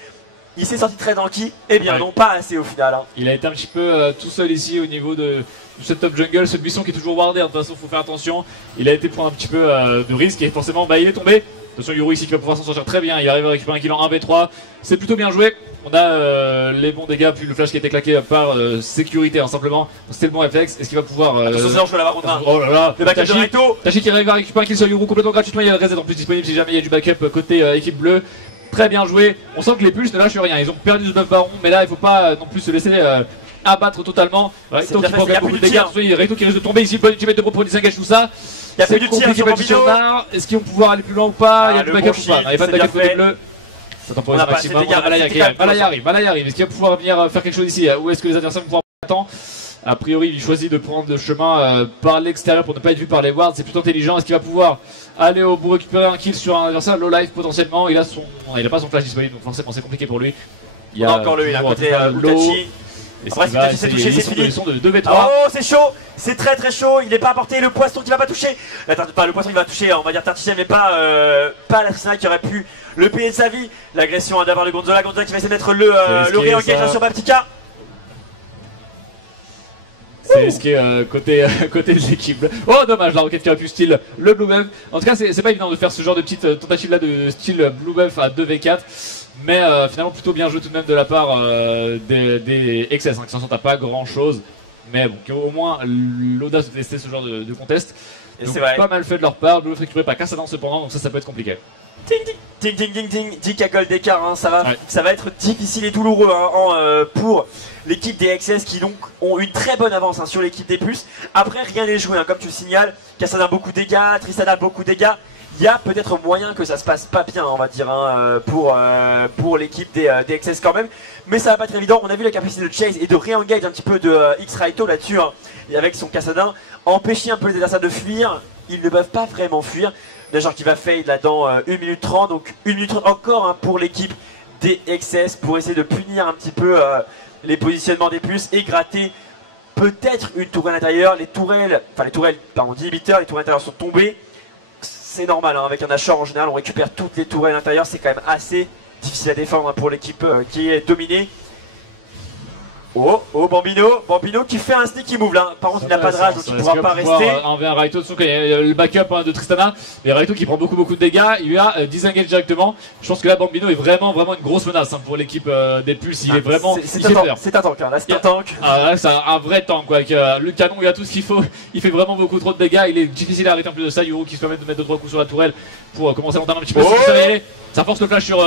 Il s'est sorti très tanky, et bien non pas assez au final. Hein. Il a été un petit peu tout seul ici au niveau du setup jungle, ce buisson qui est toujours wardé, hein, de toute façon faut faire attention. Il a été prendre un petit peu de risque et forcément il est tombé. Attention Yuru ici qui va pouvoir s'en sortir très bien, il arrive à récupérer un kill en 1v3, c'est plutôt bien joué. On a les bons dégâts, puis le flash qui a été claqué par sécurité hein, simplement. C'était le bon réflexe, est-ce qu'il va pouvoir... Attention c'est dangereux là-bas contre un. Oh là là, le backup de Raito. Tachi qui arrive à récupérer un kill sur Yuru complètement gratuitement, il y a le reset en plus disponible si jamais il y a du backup côté équipe bleue. Très bien joué, on sent que les pulses ne lâchent rien, ils ont perdu ce buff baron, mais là il faut pas non plus se laisser abattre totalement. Raito qui prend beaucoup de dégâts, Raito qui risque de tomber ici, le ultimate de Bro pour disengage tout ça. Il y a plus de tir sur Bambino. Est-ce qu'ils vont pouvoir aller plus loin ou pas? Il y a du backup ou pas? Il n'y a pas de backup côté bleu. Ça temporise au maximum. Malaya arrive. Est-ce qu'il va pouvoir venir faire quelque chose ici? Ou est-ce que les adversaires vont pouvoir attendre? A priori, il choisit de prendre le chemin par l'extérieur pour ne pas être vu par les wards. C'est plutôt intelligent. Est-ce qu'il va pouvoir aller au bout récupérer un kill sur un adversaire low life potentiellement? Il a pas son flash disponible, donc forcément c'est compliqué pour lui. Il y a encore lui, à côté Utachi. Après, si Utachi s'est touché, c'est fini. De 2v3. Oh, c'est chaud, c'est très chaud. Il n'est pas apporté, le poisson qui va pas toucher. Le poisson qui va toucher, on va dire Tartichèvre, mais pas la Tristana qui aurait pu le payer de sa vie. L'agression d'avoir de Gonzola qui va essayer de mettre le re-engage sur Baptika. C'est risqué côté de l'équipe. Oh dommage, la roquette qui aurait pu style le Blue Buff. En tout cas c'est pas évident de faire ce genre de petite tentative là de style Blue Buff à 2v4. Mais finalement plutôt bien joué tout de même de la part des XS hein, qui s'en sortent à pas grand chose. Mais bon, qui ont au moins l'audace de tester ce genre de contest. Donc pas mal fait de leur part, Blue Buff récupéré par Kassadin cependant, donc ça peut être compliqué. Ting ting ting ting ting 10 cagoles d'écart, hein, ça va être difficile et douloureux hein, pour l'équipe des XS qui donc ont une très bonne avance hein, sur l'équipe des Pulses. Après rien n'est joué, hein, comme tu le signales, Kassadin beaucoup de dégâts, Tristana beaucoup de dégâts. Il y a peut-être moyen que ça se passe pas bien, on va dire, hein, pour l'équipe des XS quand même. Mais ça va pas être évident. On a vu la capacité de Chase et de re-engage un petit peu de X-Raito là-dessus, hein, et avec son Kassadin, empêcher un peu les adversaires de fuir. Ils ne peuvent pas vraiment fuir. Nageur qui va fade là dans 1 minute 30, donc 1 minute 30 encore hein, pour l'équipe des XS pour essayer de punir un petit peu les positionnements des puces et gratter peut-être une tourelle intérieure. Les tourelles d'inhibiteurs, les tourelles intérieures sont tombées. C'est normal, hein, avec un achat en général on récupère toutes les tourelles intérieures, c'est quand même assez difficile à défendre hein, pour l'équipe qui est dominée. Oh Bambino qui fait un sneaky move là. Par contre il n'a pas de rage donc il ne pourra pas rester. Envers Raito, il y a le backup hein, de Tristana. Et Raito qui prend beaucoup de dégâts. Il lui a disengage directement. Je pense que là Bambino est vraiment une grosse menace hein, pour l'équipe des Pulses. Il est vraiment. C'est un tank hein. Là c'est un tank. Ah là c'est un vrai tank quoi. Avec, le canon il a tout ce qu'il faut. Il fait vraiment beaucoup trop de dégâts. Il est difficile à arrêter en plus de ça. Yuru qui se permet de mettre 2-3 coups sur la tourelle pour commencer à monter un petit peu. Ça force le flash sur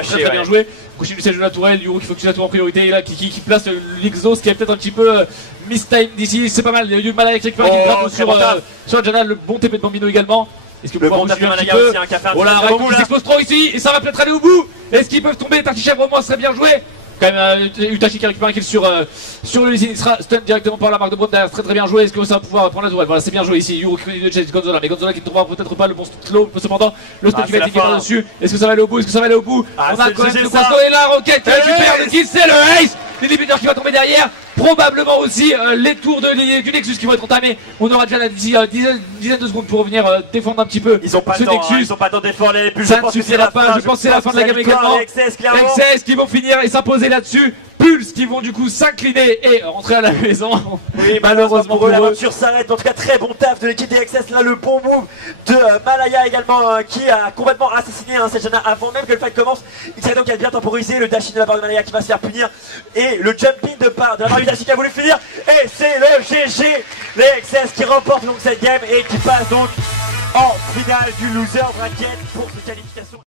très bien joué. Continue le siège de la tourelle, Yuru qui focus la tour en priorité, et là qui place l'Exos qui est peut-être un petit peu mistime d'ici, c'est pas mal, il y a eu du mal avec Rick qui gratte sur Jana, le bon TP de Bambino également. Est-ce que le bon TP un petit peu oh là, Raiko qui s'expose trop ici, et ça va peut-être aller au bout. Est-ce qu'ils peuvent tomber? Tartichèvre au moins serait bien joué. Quand même Utachi qui récupère un kill sur l'usine, il sera stun directement par la marque de Brot derrière, très bien joué. Est-ce que ça va pouvoir prendre la tourelle? Voilà, c'est bien joué ici. Yuru qui de Chase Gonzola, mais Gonzola qui ne trouvera peut-être pas le bon slow, cependant le stun qui va être équipé dessus. Est-ce que ça va aller au bout? On a quand même de quoi et la roquette qui récupère le kill, c'est le ace. L'inhibiteur qui va tomber derrière, probablement aussi les tours du Nexus qui vont être entamés. On aura déjà d'ici dizaine de secondes pour revenir défendre un petit peu ils ont pas ce temps, Nexus. Ils ont pas le temps de défendre les Pulses. Ça ne suffira pas, je pense que c'est la fin de la game également. XS qui vont finir et s'imposer là-dessus. Pulse qui vont du coup s'incliner et rentrer à la maison. Oui, malheureusement pour eux, l'aventure s'arrête. En tout cas, très bon taf de l'équipe des XS. Là, le bon move de Malaya également qui a complètement assassiné Sejana avant même que le fight commence. X-Raito qui a bien temporisé le dash de la part de Malaya qui va se faire punir. Et le jumping de la part d'Itachi qui a voulu finir. Et c'est le GG. Les XS qui remportent donc cette game et qui passent donc en finale du loser bracket pour cette qualification.